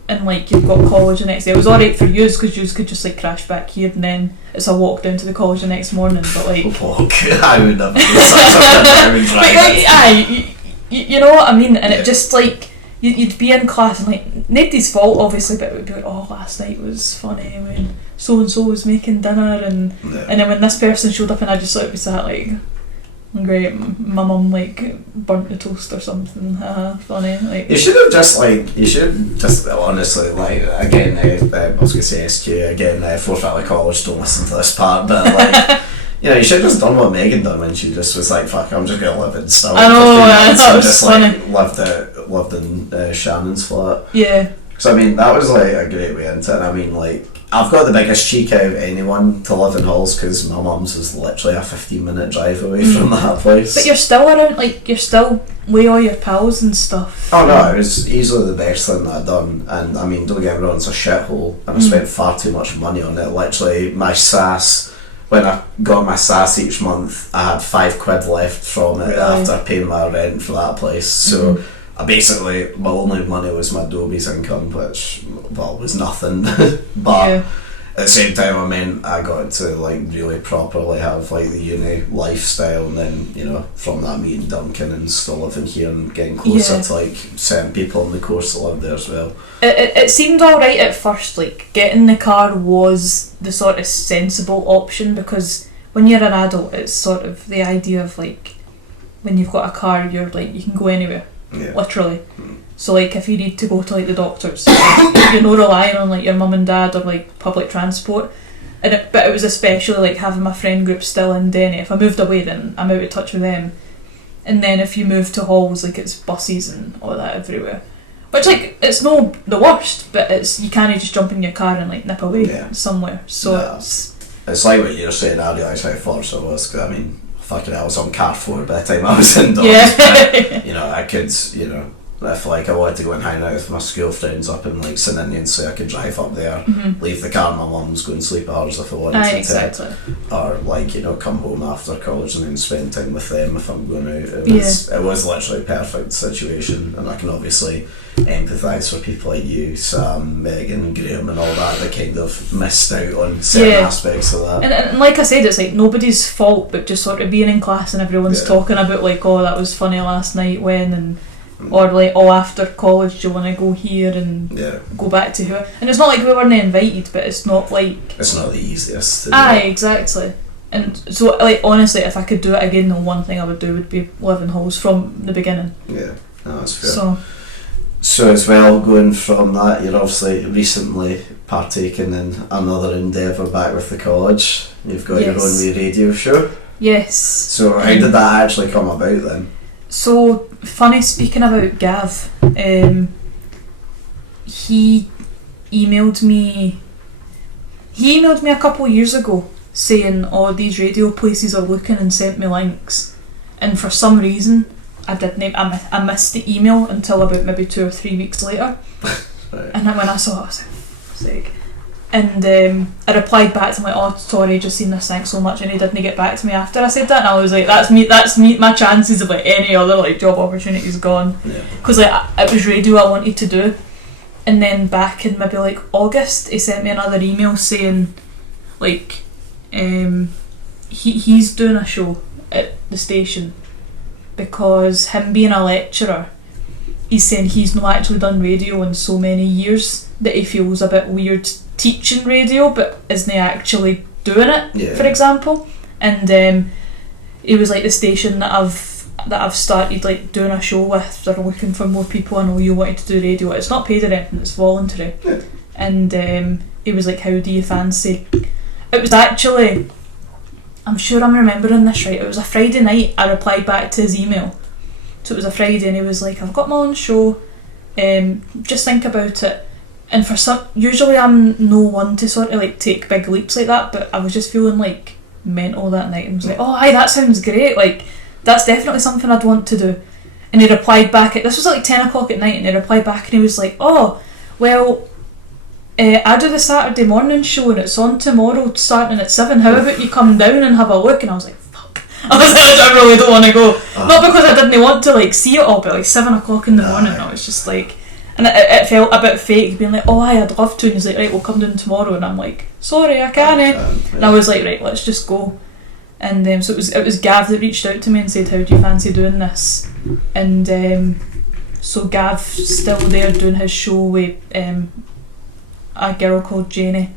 and like you've got college the next day, it was alright for yous because yous could just like crash back here and then it's a walk down to the college the next morning. But like walk, I would have been you know what I mean? And it just like you'd be in class and like nobody's fault obviously, but it would be like, oh, last night was funny when so and so was making dinner, and then when this person showed up and I just like sat like, great, my mum like burnt the toast or something, funny. Like you should just honestly, like, again, I was gonna say SQ again, Forth Valley College, don't listen to this part, but like you know, you should have just done what Megan done when she just was like, fuck, I'm just gonna live in Stirling. I know, that was just funny. Like lived in Shannon's flat. Yeah. Because I mean, that was like a great way into it. I mean, like, I've got the biggest cheek out of anyone to live in halls because my mum's is literally a 15-minute drive away from that place. But you're still around, like, you're still with all your pals and stuff. Oh no, it was easily the best thing that I'd done. And I mean, don't get me wrong, it's a shithole and I spent far too much money on it. Literally, my SAS, when I got my SAS each month, I had £5 left from it after paying my rent for that place. So I basically, my only money was my Adobe's income, which, well, was nothing. But at the same time, I mean, I got to like really properly have like the uni lifestyle, and then, you know, from that meeting Duncan and still living here and getting closer to like certain people in the course that live there as well. It seemed alright at first, like getting the car was the sort of sensible option, because when you're an adult it's sort of the idea of like when you've got a car you're like you can go anywhere, literally. So like if you need to go to like the doctors, you're not relying on like your mum and dad or like public transport. But it was especially like having my friend group still in Denny. If I moved away then I'm out of touch with them. And then if you move to halls, like it's buses and all that everywhere. Which like it's no the worst, but it's you can't just jump in your car and like nip away somewhere. So it's like what you're saying. I realised how forced I was, because I mean, fucking hell, I was on Carrefour by the time I was indoors. But, you know, I could, you know, if like I wanted to go and hang out with my school friends up in like St Indian, so I could drive up there, leave the car at my mum's, go and sleep hours if I wanted to, or like, you know, come home after college and then spend time with them if I'm going out. It was literally a perfect situation, and I can obviously empathise for people like you, Sam, Megan, Graham and all that kind of missed out on certain aspects of that. And like I said, it's like nobody's fault, but just sort of being in class and everyone's talking about like, oh, that was funny last night when, and or like, oh, after college do you want to go here and go back to who, and it's not like we weren't invited, but it's not like it's not the easiest to do. Exactly. And so, like, honestly, if I could do it again, the one thing I would do would be live in halls from the beginning. Yeah, no, that's fair. So as well, going from that, you're obviously recently partaking in another endeavour back with the college. You've got your own wee radio show. Yes. So how did that actually come about then? So, funny, speaking about Gav, he emailed me a couple of years ago saying, oh, these radio places are looking, and sent me links. And for some reason, I missed the email until about maybe 2 or 3 weeks later. Right. And then when I saw it, I was like, "Fuck's sake." And I replied back to him like, "Oh, sorry, just seen this, thanks so much." And he didn't get back to me after I said that, and I was like, that's me, my chances of like any other like job opportunities gone. Because like it was radio I wanted to do. And then back in maybe like August, he sent me another email saying like he's doing a show at the station, because him being a lecturer, he's saying he's not actually done radio in so many years that he feels a bit weird teaching radio but isn't actually doing it, for example. And he was like, the station that I've started like doing a show with, they're looking for more people. I know you wanted to do radio, it's not paid or anything, it's voluntary. And he was like, how do you fancy? It was actually, I'm sure I'm remembering this right, it was a Friday night I replied back to his email. So it was a Friday and he was like, I've got my own show, just think about it. And for some, usually I'm no one to sort of like take big leaps like that, but I was just feeling like mental that night and was like, oh aye, that sounds great, like that's definitely something I'd want to do. And he replied back this was like 10 o'clock at night, and he replied back and he was like, oh well, I do the Saturday morning show and it's on tomorrow starting at 7, how about you come down and have a look? And I was like, fuck, I was like, I really don't want to go. Not because I didn't want to like see it all, but like 7 o'clock in the morning, I was just like, and it felt a bit fake being like, oh aye, I'd love to. And he's like, right, we'll come down tomorrow. And I'm like, sorry, I can't. And I was like, right, let's just go. And so it was Gav that reached out to me and said, how do you fancy doing this? And so Gav's still there doing his show with a girl called Jenny,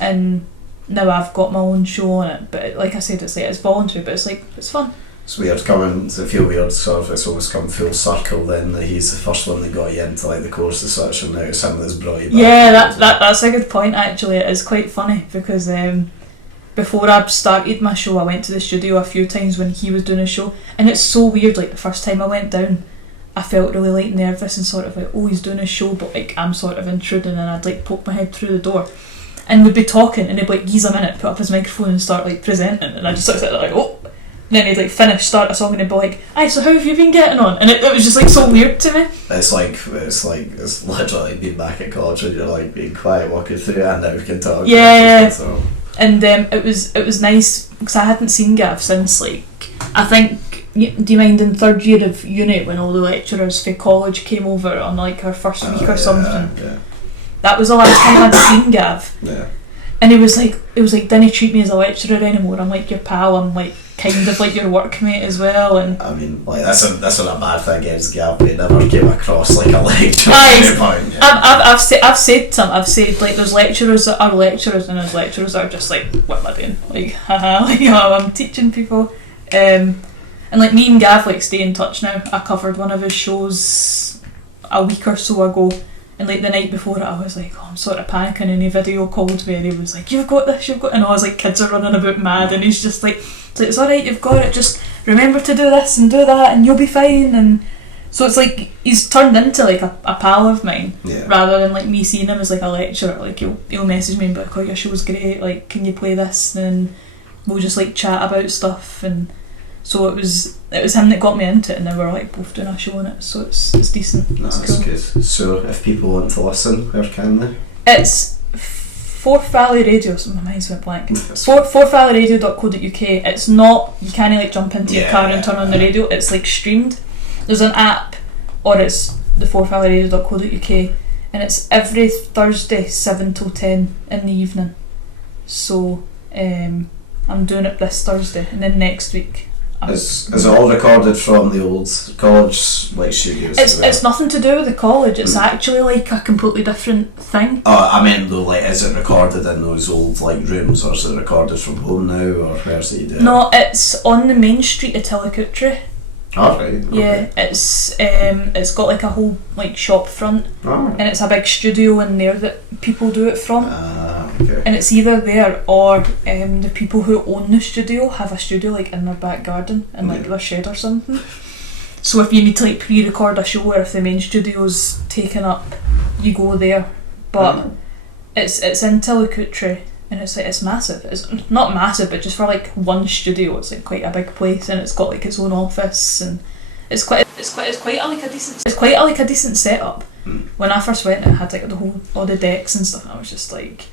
and now I've got my own show on it. But like I said, it's voluntary, but it's fun. It's weird coming to feel weird, sort of. It's almost come full circle then that he's the first one that got you into like the course as such, and now it's him that's brought you back. Yeah, that's a good point actually. It is quite funny because before I started my show, I went to the studio a few times when he was doing a show, and it's so weird. Like the first time I went down, I felt really like nervous and sort of like, oh, he's doing a show, but like I'm sort of intruding, and I'd like poke my head through the door, and we'd be talking, and he'd be like, "Geez a minute," put up his microphone and start like presenting, and I just sort of sit there like, oh. And then he'd like finish, start a song, and he'd be like, "Aye, so how have you been getting on?" And it was just like so weird to me. It's literally being back at college and you're like being quiet walking through, and now we can talk. Yeah. So. And it was nice because I hadn't seen Gav since like, I think, do you mind in 3rd year of uni when all the lecturers for college came over on like our first week or something? Yeah. That was the last time I'd seen Gav. Yeah. And it was like, didn't treat me as a lecturer anymore. I'm like your pal. I'm like kind of like your workmate as well. And I mean, like that's not a bad thing against Gav, but he never came across like a lecturer. I've said to him, I've said like there's lecturers that are lecturers and there's lecturers that are just like, what am I doing? Like, haha, like, I'm teaching people. And like me and Gav like stay in touch now. I covered one of his shows a week or so ago. And like the night before it, I was like, oh, I'm sort of panicking, and he video called me and he was like, you've got this, and I was like, kids are running about mad, and he's just like, it's alright, you've got it, just remember to do this and do that and you'll be fine. And so it's like he's turned into like a pal of mine, rather than like me seeing him as like a lecturer. Like he'll message me and be like, oh, your show's great, like can you play this, and we'll just like chat about stuff. And so it was him that got me into it, and then we're like both doing a show on it, so it's decent. That's cool. Good. So if people want to listen, where can they? It's Forth Valley Radio, so my mind's went blank. forthvalleyradio.co.uk. It's not, you can't like jump into your car and turn on the radio, it's like streamed. There's an app, or it's the forthvalleyradio.co.uk, and it's every Thursday 7 till 10 in the evening. So I'm doing it this Thursday, and then next week Is it all recorded from the old college like studios? It's nothing to do with the college. It's actually like a completely different thing. Oh, I meant though, like, is it recorded in those old like rooms, or is it recorded from home now, or where's it you do it? No, it's on the main street of Tillicoultry. Oh, right. Okay. Yeah, it's got like a whole like shop front, and it's a big studio in there that people do it from. Okay. And it's either there or the people who own the studio have a studio like in their back garden in like their shed or something. So if you need to like pre-record a show, or if the main studio's taken up, you go there. But it's in Tillicoultry, and it's massive. It's not massive, but just for like one studio, it's like quite a big place, and it's got like its own office, and it's quite a decent setup. When I first went, it had like all the decks and stuff, and I was just like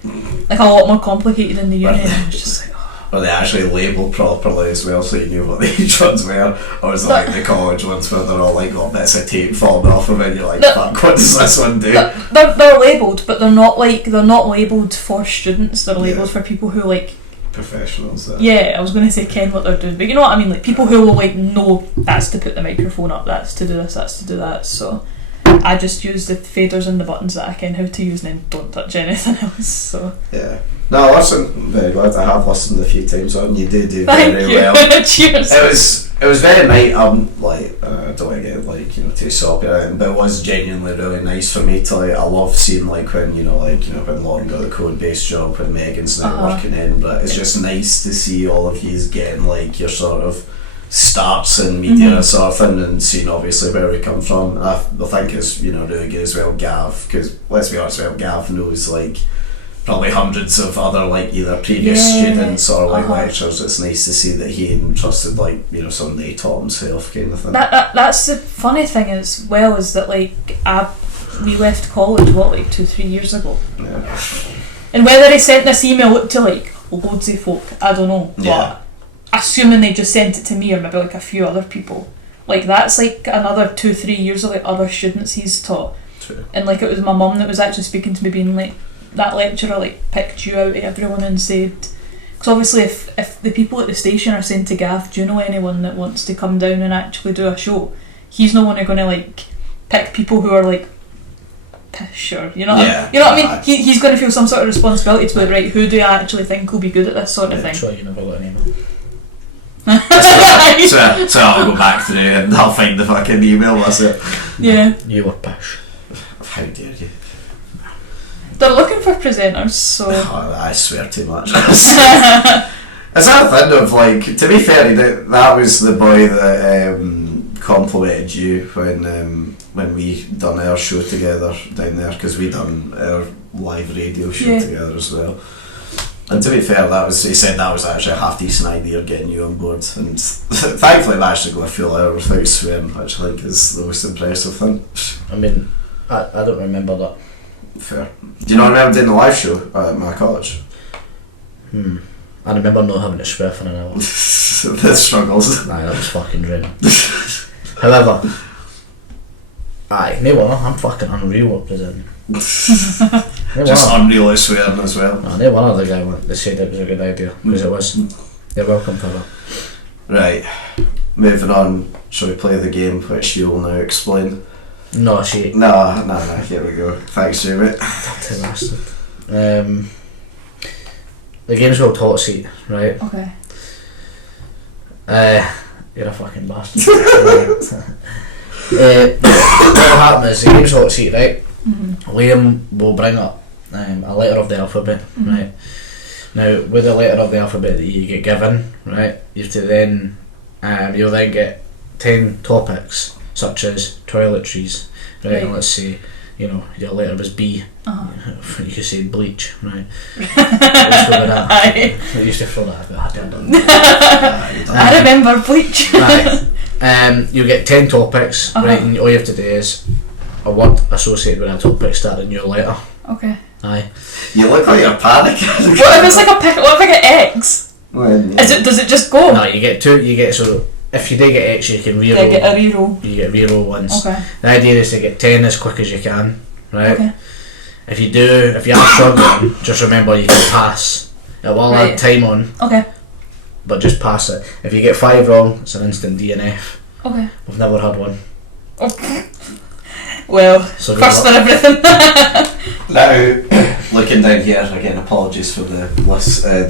a lot more complicated than the uni. I was just like, Are they actually labelled properly as well, so you knew what the each ones were? Or is it like the college ones where they're all like got bits of tape falling off of it and you're like, fuck, what does this one do? They're labelled, but they're not labelled for students. They're labelled for people who like professionals. Yeah, I was going to say ken what they're doing, but you know what I mean, like people who will like know that's to put the microphone up, that's to do this, that's to do that. So I just use the faders and the buttons that I can how to use, and then don't touch anything else. So yeah. No, listen, very glad. I have listened a few times on. You do Thank very you. well. Cheers. It was very nice. Like I don't want to get like too soppy or anything, but it was genuinely really nice for me to like. I love seeing like when when Lauren got the code based job, when Megan's now working in. But it's just nice to see all of yous getting like your sort of starts in media and sort of thing, and seeing obviously where we come from. I think it's really good as well, Gav, because let's be honest, Gav knows like probably hundreds of other like either previous students or like lecturers. It's nice to see that he entrusted like somebody taught himself kind of thing. That's the funny thing as well, is that like we left college 2-3 years ago, and whether he sent this email to like loads of folk, I don't know, but assuming they just sent it to me or maybe like a few other people, like that's like another 2-3 years of like other students he's taught. True. And like it was my mum that was actually speaking to me, being like, that lecturer like picked you out of everyone and said, because obviously if the people at the station are saying to Gav, do you know anyone that wants to come down and actually do a show, he's no one going to like pick people who are like pish, or you know what I mean. He's going to feel some sort of responsibility to be like, right, who do I actually think will be good at this sort of thing. Sure, you never got an email. So I'll go back through and I'll find the fucking email. That's it. Yeah. You were pish. How dare you? They're looking for presenters, so I swear too much. Is that a thing of like? To be fair, that was the boy that complimented you when we done our show together down there, because we done our live radio show together as well. And to be fair, he said that was actually a half decent idea getting you on board, and thankfully managed to go a full hour without swearing, which I think is the most impressive thing. I mean, I don't remember that. Fair. Do you not remember doing the live show at my college? I remember not having to swear for an hour. The struggles. Aye, that was fucking draining. However, no one, I'm fucking unreal at presenting. Just unreal at swearing as well. No one other guy that said it was a good idea, because it was. You're welcome for that. Right, moving on, shall we play the game which you'll now explain? No, she. No, here we go. Thanks, Jamie. Dirty bastard. The game's called Hot Seat, right? okay. You're a fucking bastard. What'll happen is the game's Hot Seat, right? Liam will bring up a letter of the alphabet, right? Now, with the letter of the alphabet that you get given, right, you have to then you'll then get 10 topics, such as toiletries, right? And let's say, your letter was B. You could say bleach, right? I used to throw that, but I hadn't done that. I remember bleach. Right. You get 10 topics, right? And all you have to do is a word associated with a topic starting your letter. Okay. Aye. You look like you're panicking. What if it's like a pick? What if I get X? Does it just go? No, you get two. So if you do get X, you can reroll. I get a reroll. You get reroll once. Okay. The idea is to get 10 as quick as you can, right? Okay. If you are struggling, just remember you can pass. It will add time on. Okay. but just pass it. If you get 5 wrong, it's an instant DNF. Okay. We've never had one. Okay. Well, So cross for everything. Now, looking down here, again, apologies for the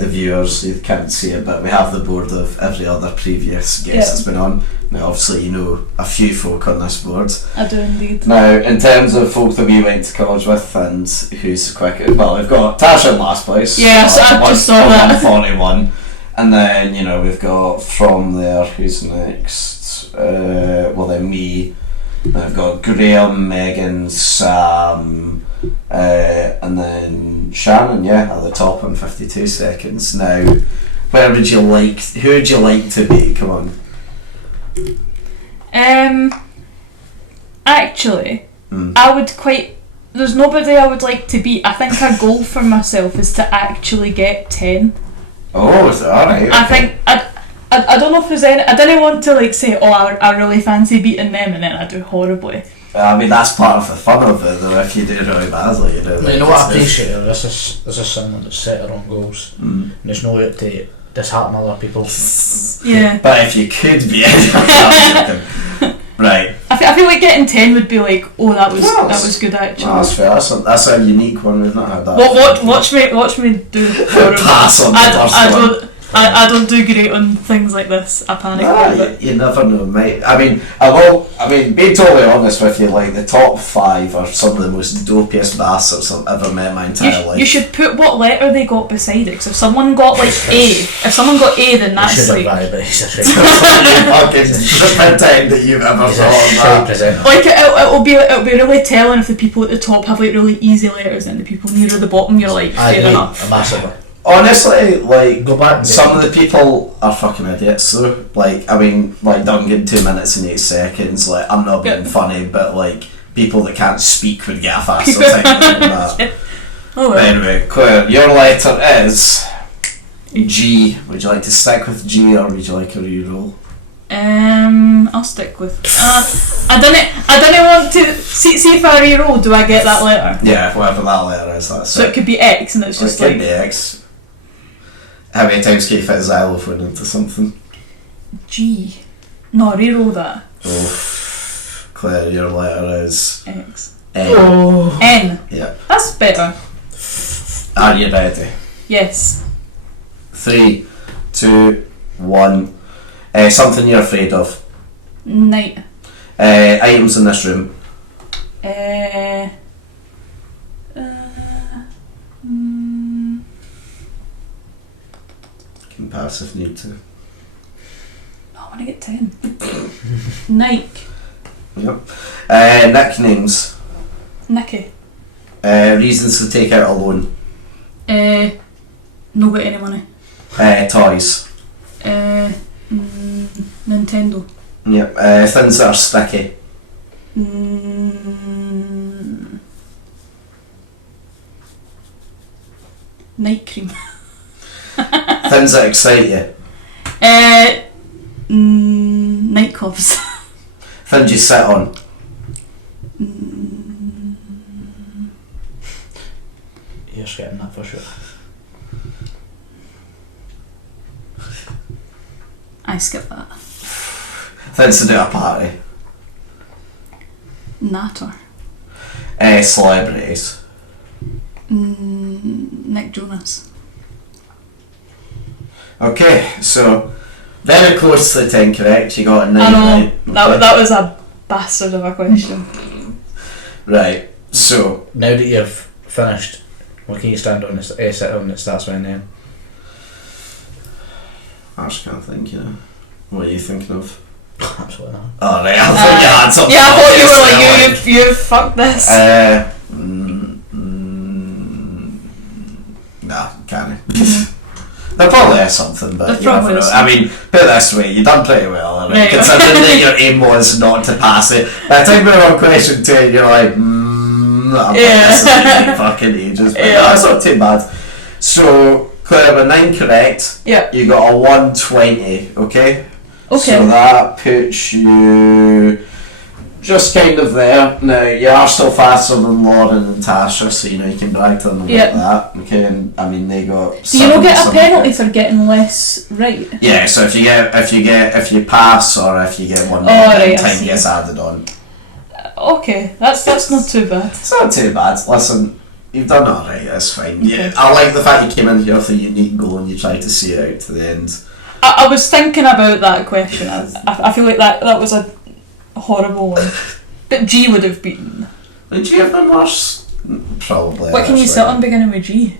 viewers, you can't see it, but we have the board of every other previous guest that's been on. Now, obviously, you know a few folk on this board. I do indeed. Now, in terms of folk that we went to college with and who's quick, well, we've got Tasha in last place. Yeah, so I just saw that. 41. And then, you know, we've got from there, who's next? Well, then me. I've got Graham, Megan, Sam, and then Shannon, at the top in 52 seconds. Now, who would you like to be? Come on. Actually, I would there's nobody I would like to beat. I think a goal for myself is to actually get 10. Oh, is that alright? I think, I don't know if there's any, I didn't want to like say, oh, I really fancy beating them and then I do horribly. I mean, that's part of the fun of it, though, if you do really badly, you know. You know what I appreciate? This is someone that's set her own goals. And there's no way to dishearten other people. Yeah. But if you could be right. I feel like getting 10 would be like, oh, that was good actually. No, that's fair. That's a unique one. We've not had that. Watch me do horrible. Pass on the first one. I don't do great on things like this. I panic a little bit. You never know, mate. I mean, being totally honest with you, like the top 5 are some of the most dopiest bastards I've ever met in my entire life. You should put what letter they got beside it. Because if someone got like A, then that's like. Fucking pretend that you've ever thought of that. Like it'll be really telling if the people at the top have like really easy letters and the people near the bottom you're like fair enough. Massively. Honestly, like, go back some of the people are fucking idiots though. Like, I mean, like Duncan, 2 minutes and 8 seconds, like, I'm not being funny, but like, people that can't speak would get a faster time than that. Oh well. But anyway, Claire, your letter is G. Would you like to stick with G or would you like a reroll? I'll stick with. I don't want to see if I reroll. Do I get that letter? Yeah, whatever that letter is. That's so it could be X, and it's just like. It could be X. How many times can you fit a xylophone into something? G. No, reroll that. Oh, Claire, your letter is X. N. Oh. N. Yeah. That's better. Are you ready? Yes. 3, 2, 1. Something you're afraid of. Night. Items in this room. Can pass if need to. No, I want to get 10. Nike. Yep. Nicknames. Nicky. Reasons to take out a loan. No got any money. Toys. Nintendo. Yep. Things that are sticky. Night cream. Things that excite you. Nightclubs. Things you sit on. You're getting that for sure. I skip that. Things to do at a party. Natter. Celebrities. Nick Jonas. Okay, so very close to the 10 correct. You got a 9 I know. right. Okay. That was a bastard of a question. Right. So now that you've finished, what can you stand on? Sit on it starts with an N. I just can't think. You know. What are you thinking of? Absolutely not. Oh right, I thought you had something. Yeah, I thought you were obvious like, you fucked this. Nah, can't. There probably is something, but There you never probably know. is I mean, put it this way, you've done pretty well, I mean, Right. considering that your aim was not to pass it. By the time we were on question 2, you're like, I'm this is taking fucking ages, but no, it's not too bad. So, Claire, with 9 correct, Yeah. you got a 120, okay? Okay. So that puts you just kind of there. Now, you are still faster than Lauren and Tasha, so you know you can brag to them about that. Okay, and I mean they got. Do you not get a penalty for getting less right? Yeah, so if you pass or if you get one, right, time gets added on. Okay, that's not too bad. It's not too bad. Listen, you've done alright. That's fine. Okay. Yeah, I like the fact you came in here with a unique goal and you tried to see it out to the end. I was thinking about that question. I feel like that was a horrible one that G would have beaten. Would G have been worse? Probably. What can you sit on beginning with G?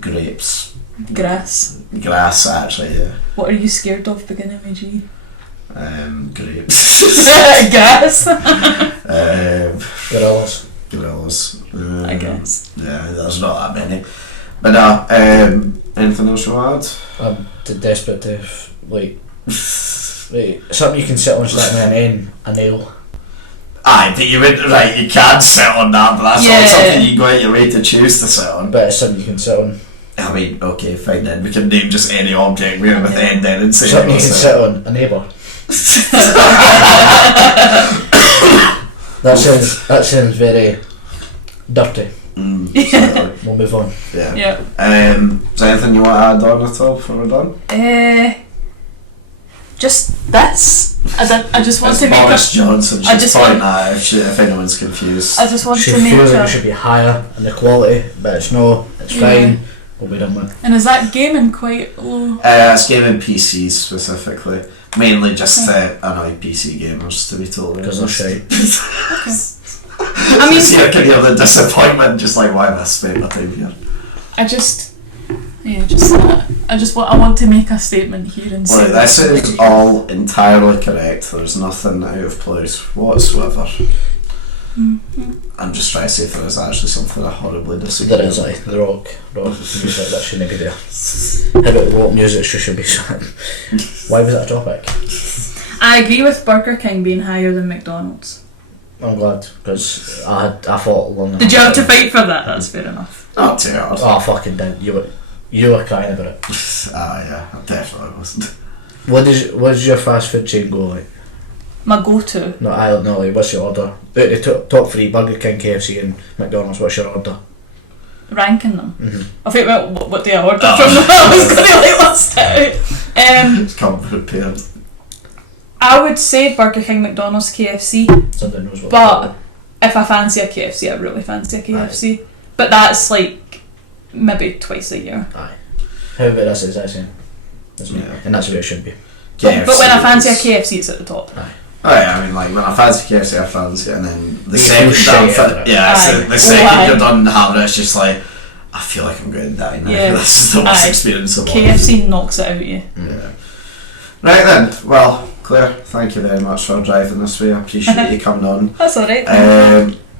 Grapes. Grass. Grass, actually, yeah. What are you scared of beginning with G? Grapes. Grass. Gorillas. I guess. Yeah, there's not that many. But anything else you want to add? I'm desperate to, like, something you can sit on starting with an N, a nail. Aye, but you would, right, you can sit on that, but that's not something you go out your way to choose to sit on. But it's something you can sit on. I mean, okay, fine then, we can name just any object with N then and say something you can sit on, a neighbour. That sounds very dirty. We'll move on. Yeah. Is there anything you want to add on at all before we're done? Just this. I just want it's to make Boris Johnson. I just point that if anyone's confused. I just want she to make feels it should be higher in the quality, but it's no. It's fine. We'll be done with. And is that gaming quite low? It's gaming PCs specifically. Mainly just to annoy PC gamers, to be totally because honest. they're shy. I mean, so you can hear the disappointment, just like, why have I spent my time here? I want to make a statement here and say this is all entirely correct. There's nothing out of place whatsoever. Mm-hmm. I'm just trying to see if there is actually something I horribly disagree There is, like, the rock music, that shouldn't be there. How about rock music should be shut? Why was that a topic? I agree with Burger King being higher than McDonald's. I'm glad, because I fought long. Did you have to fight for that? That's fair enough. Not too hard. Oh, I fucking did. You were crying about it. Yeah, I definitely wasn't. What does your fast food chain go like? My go-to. No, I don't know. Like, what's your order? The top three: Burger King, KFC, and McDonald's. What's your order? Ranking them. Mm-hmm. I think about what do I order from them? I was going to like list it out. It's come prepared. I would say Burger King, McDonald's, KFC. Somebody knows what. But if I fancy a KFC, I really fancy a KFC. Aye. But that's like maybe twice a year. Aye. How about this? Is that same? Yeah. And that's where it should be. KFC but when I fancy a KFC, it's at the top. Aye. Oh yeah, I mean, like when I fancy KFC, I fancy it, and then the second you're done having it, it's just like, I feel like I'm going to die now. Yeah. This is the worst experience of all. KFC knocks it out of you. Yeah. Right then, well, Claire, thank you very much for driving this way. I appreciate you coming on. That's alright.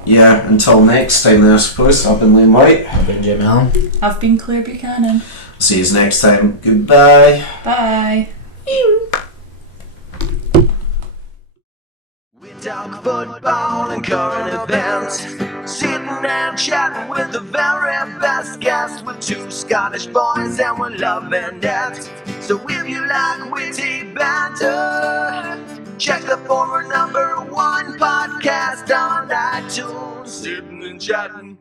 Yeah, until next time then, I suppose. I've been Liam Whyte. I've been Jamie Allan. I've been Claire Buchanan. See you next time. Goodbye. Bye. We talk football and current events, sitting and chatting with the very best guests, with two Scottish boys and we're loving it. So if you like witty banter, check the former #1 podcast on iTunes. Sitting and chatting.